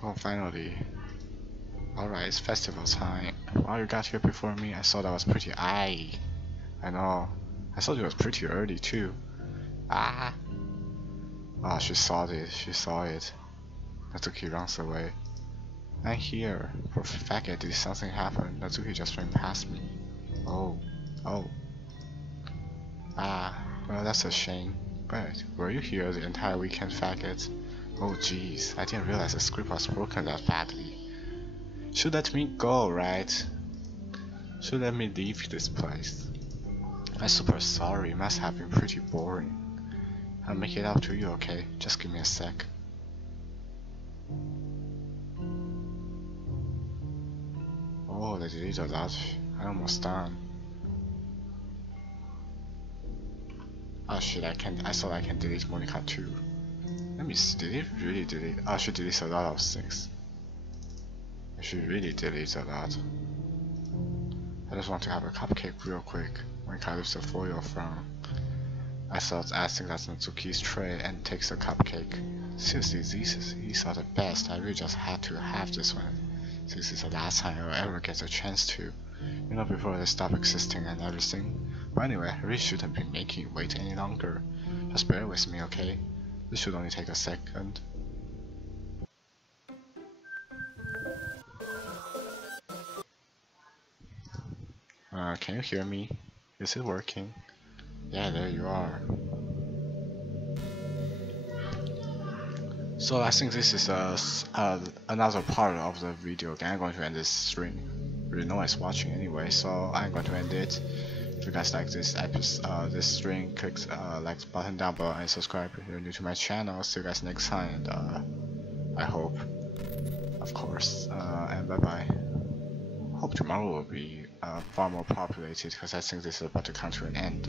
Oh, finally. Alright, it's festival time. Wow, you got here before me. I thought that was pretty. I know. I thought it was pretty early too. Ah. Ah, she saw it. She saw it. Natsuki runs away. I'm here. For faggot, did something happen? Natsuki just ran past me. Oh. Oh. Ah. Well, that's a shame. But were you here the entire weekend, faggot? Oh jeez, I didn't realize the script was broken that badly. Should let me go, right? Should let me leave this place. I'm super sorry, it must have been pretty boring. I'll make it up to you, okay? Just give me a sec. Oh, they deleted that. I'm almost done. Oh shit, I thought I can delete Monica too. Let me see, did it really delete? Oh, she deletes a lot of things. She really deletes a lot. I just want to have a cupcake real quick. Monica lifts the foil from. I thought asking that's Natsuki's tray and takes the cupcake. Seriously, these are the best. I really just had to have this one. This is the last time I'll ever get a chance to. You know, before they stop existing and everything. But anyway, I really shouldn't be making you wait any longer. Just bear with me, okay? This should only take a second. Can you hear me? Is it working? Yeah, there you are. So I think this is another part of the video. Okay, I'm going to end this stream. Really no one's watching anyway, so I'm going to end it. If you guys like this episode, this stream, click like button down below and subscribe if you're new to my channel. See you guys next time, and I hope, of course, and bye bye. Hope tomorrow will be far more populated because I think this is about to come to an end.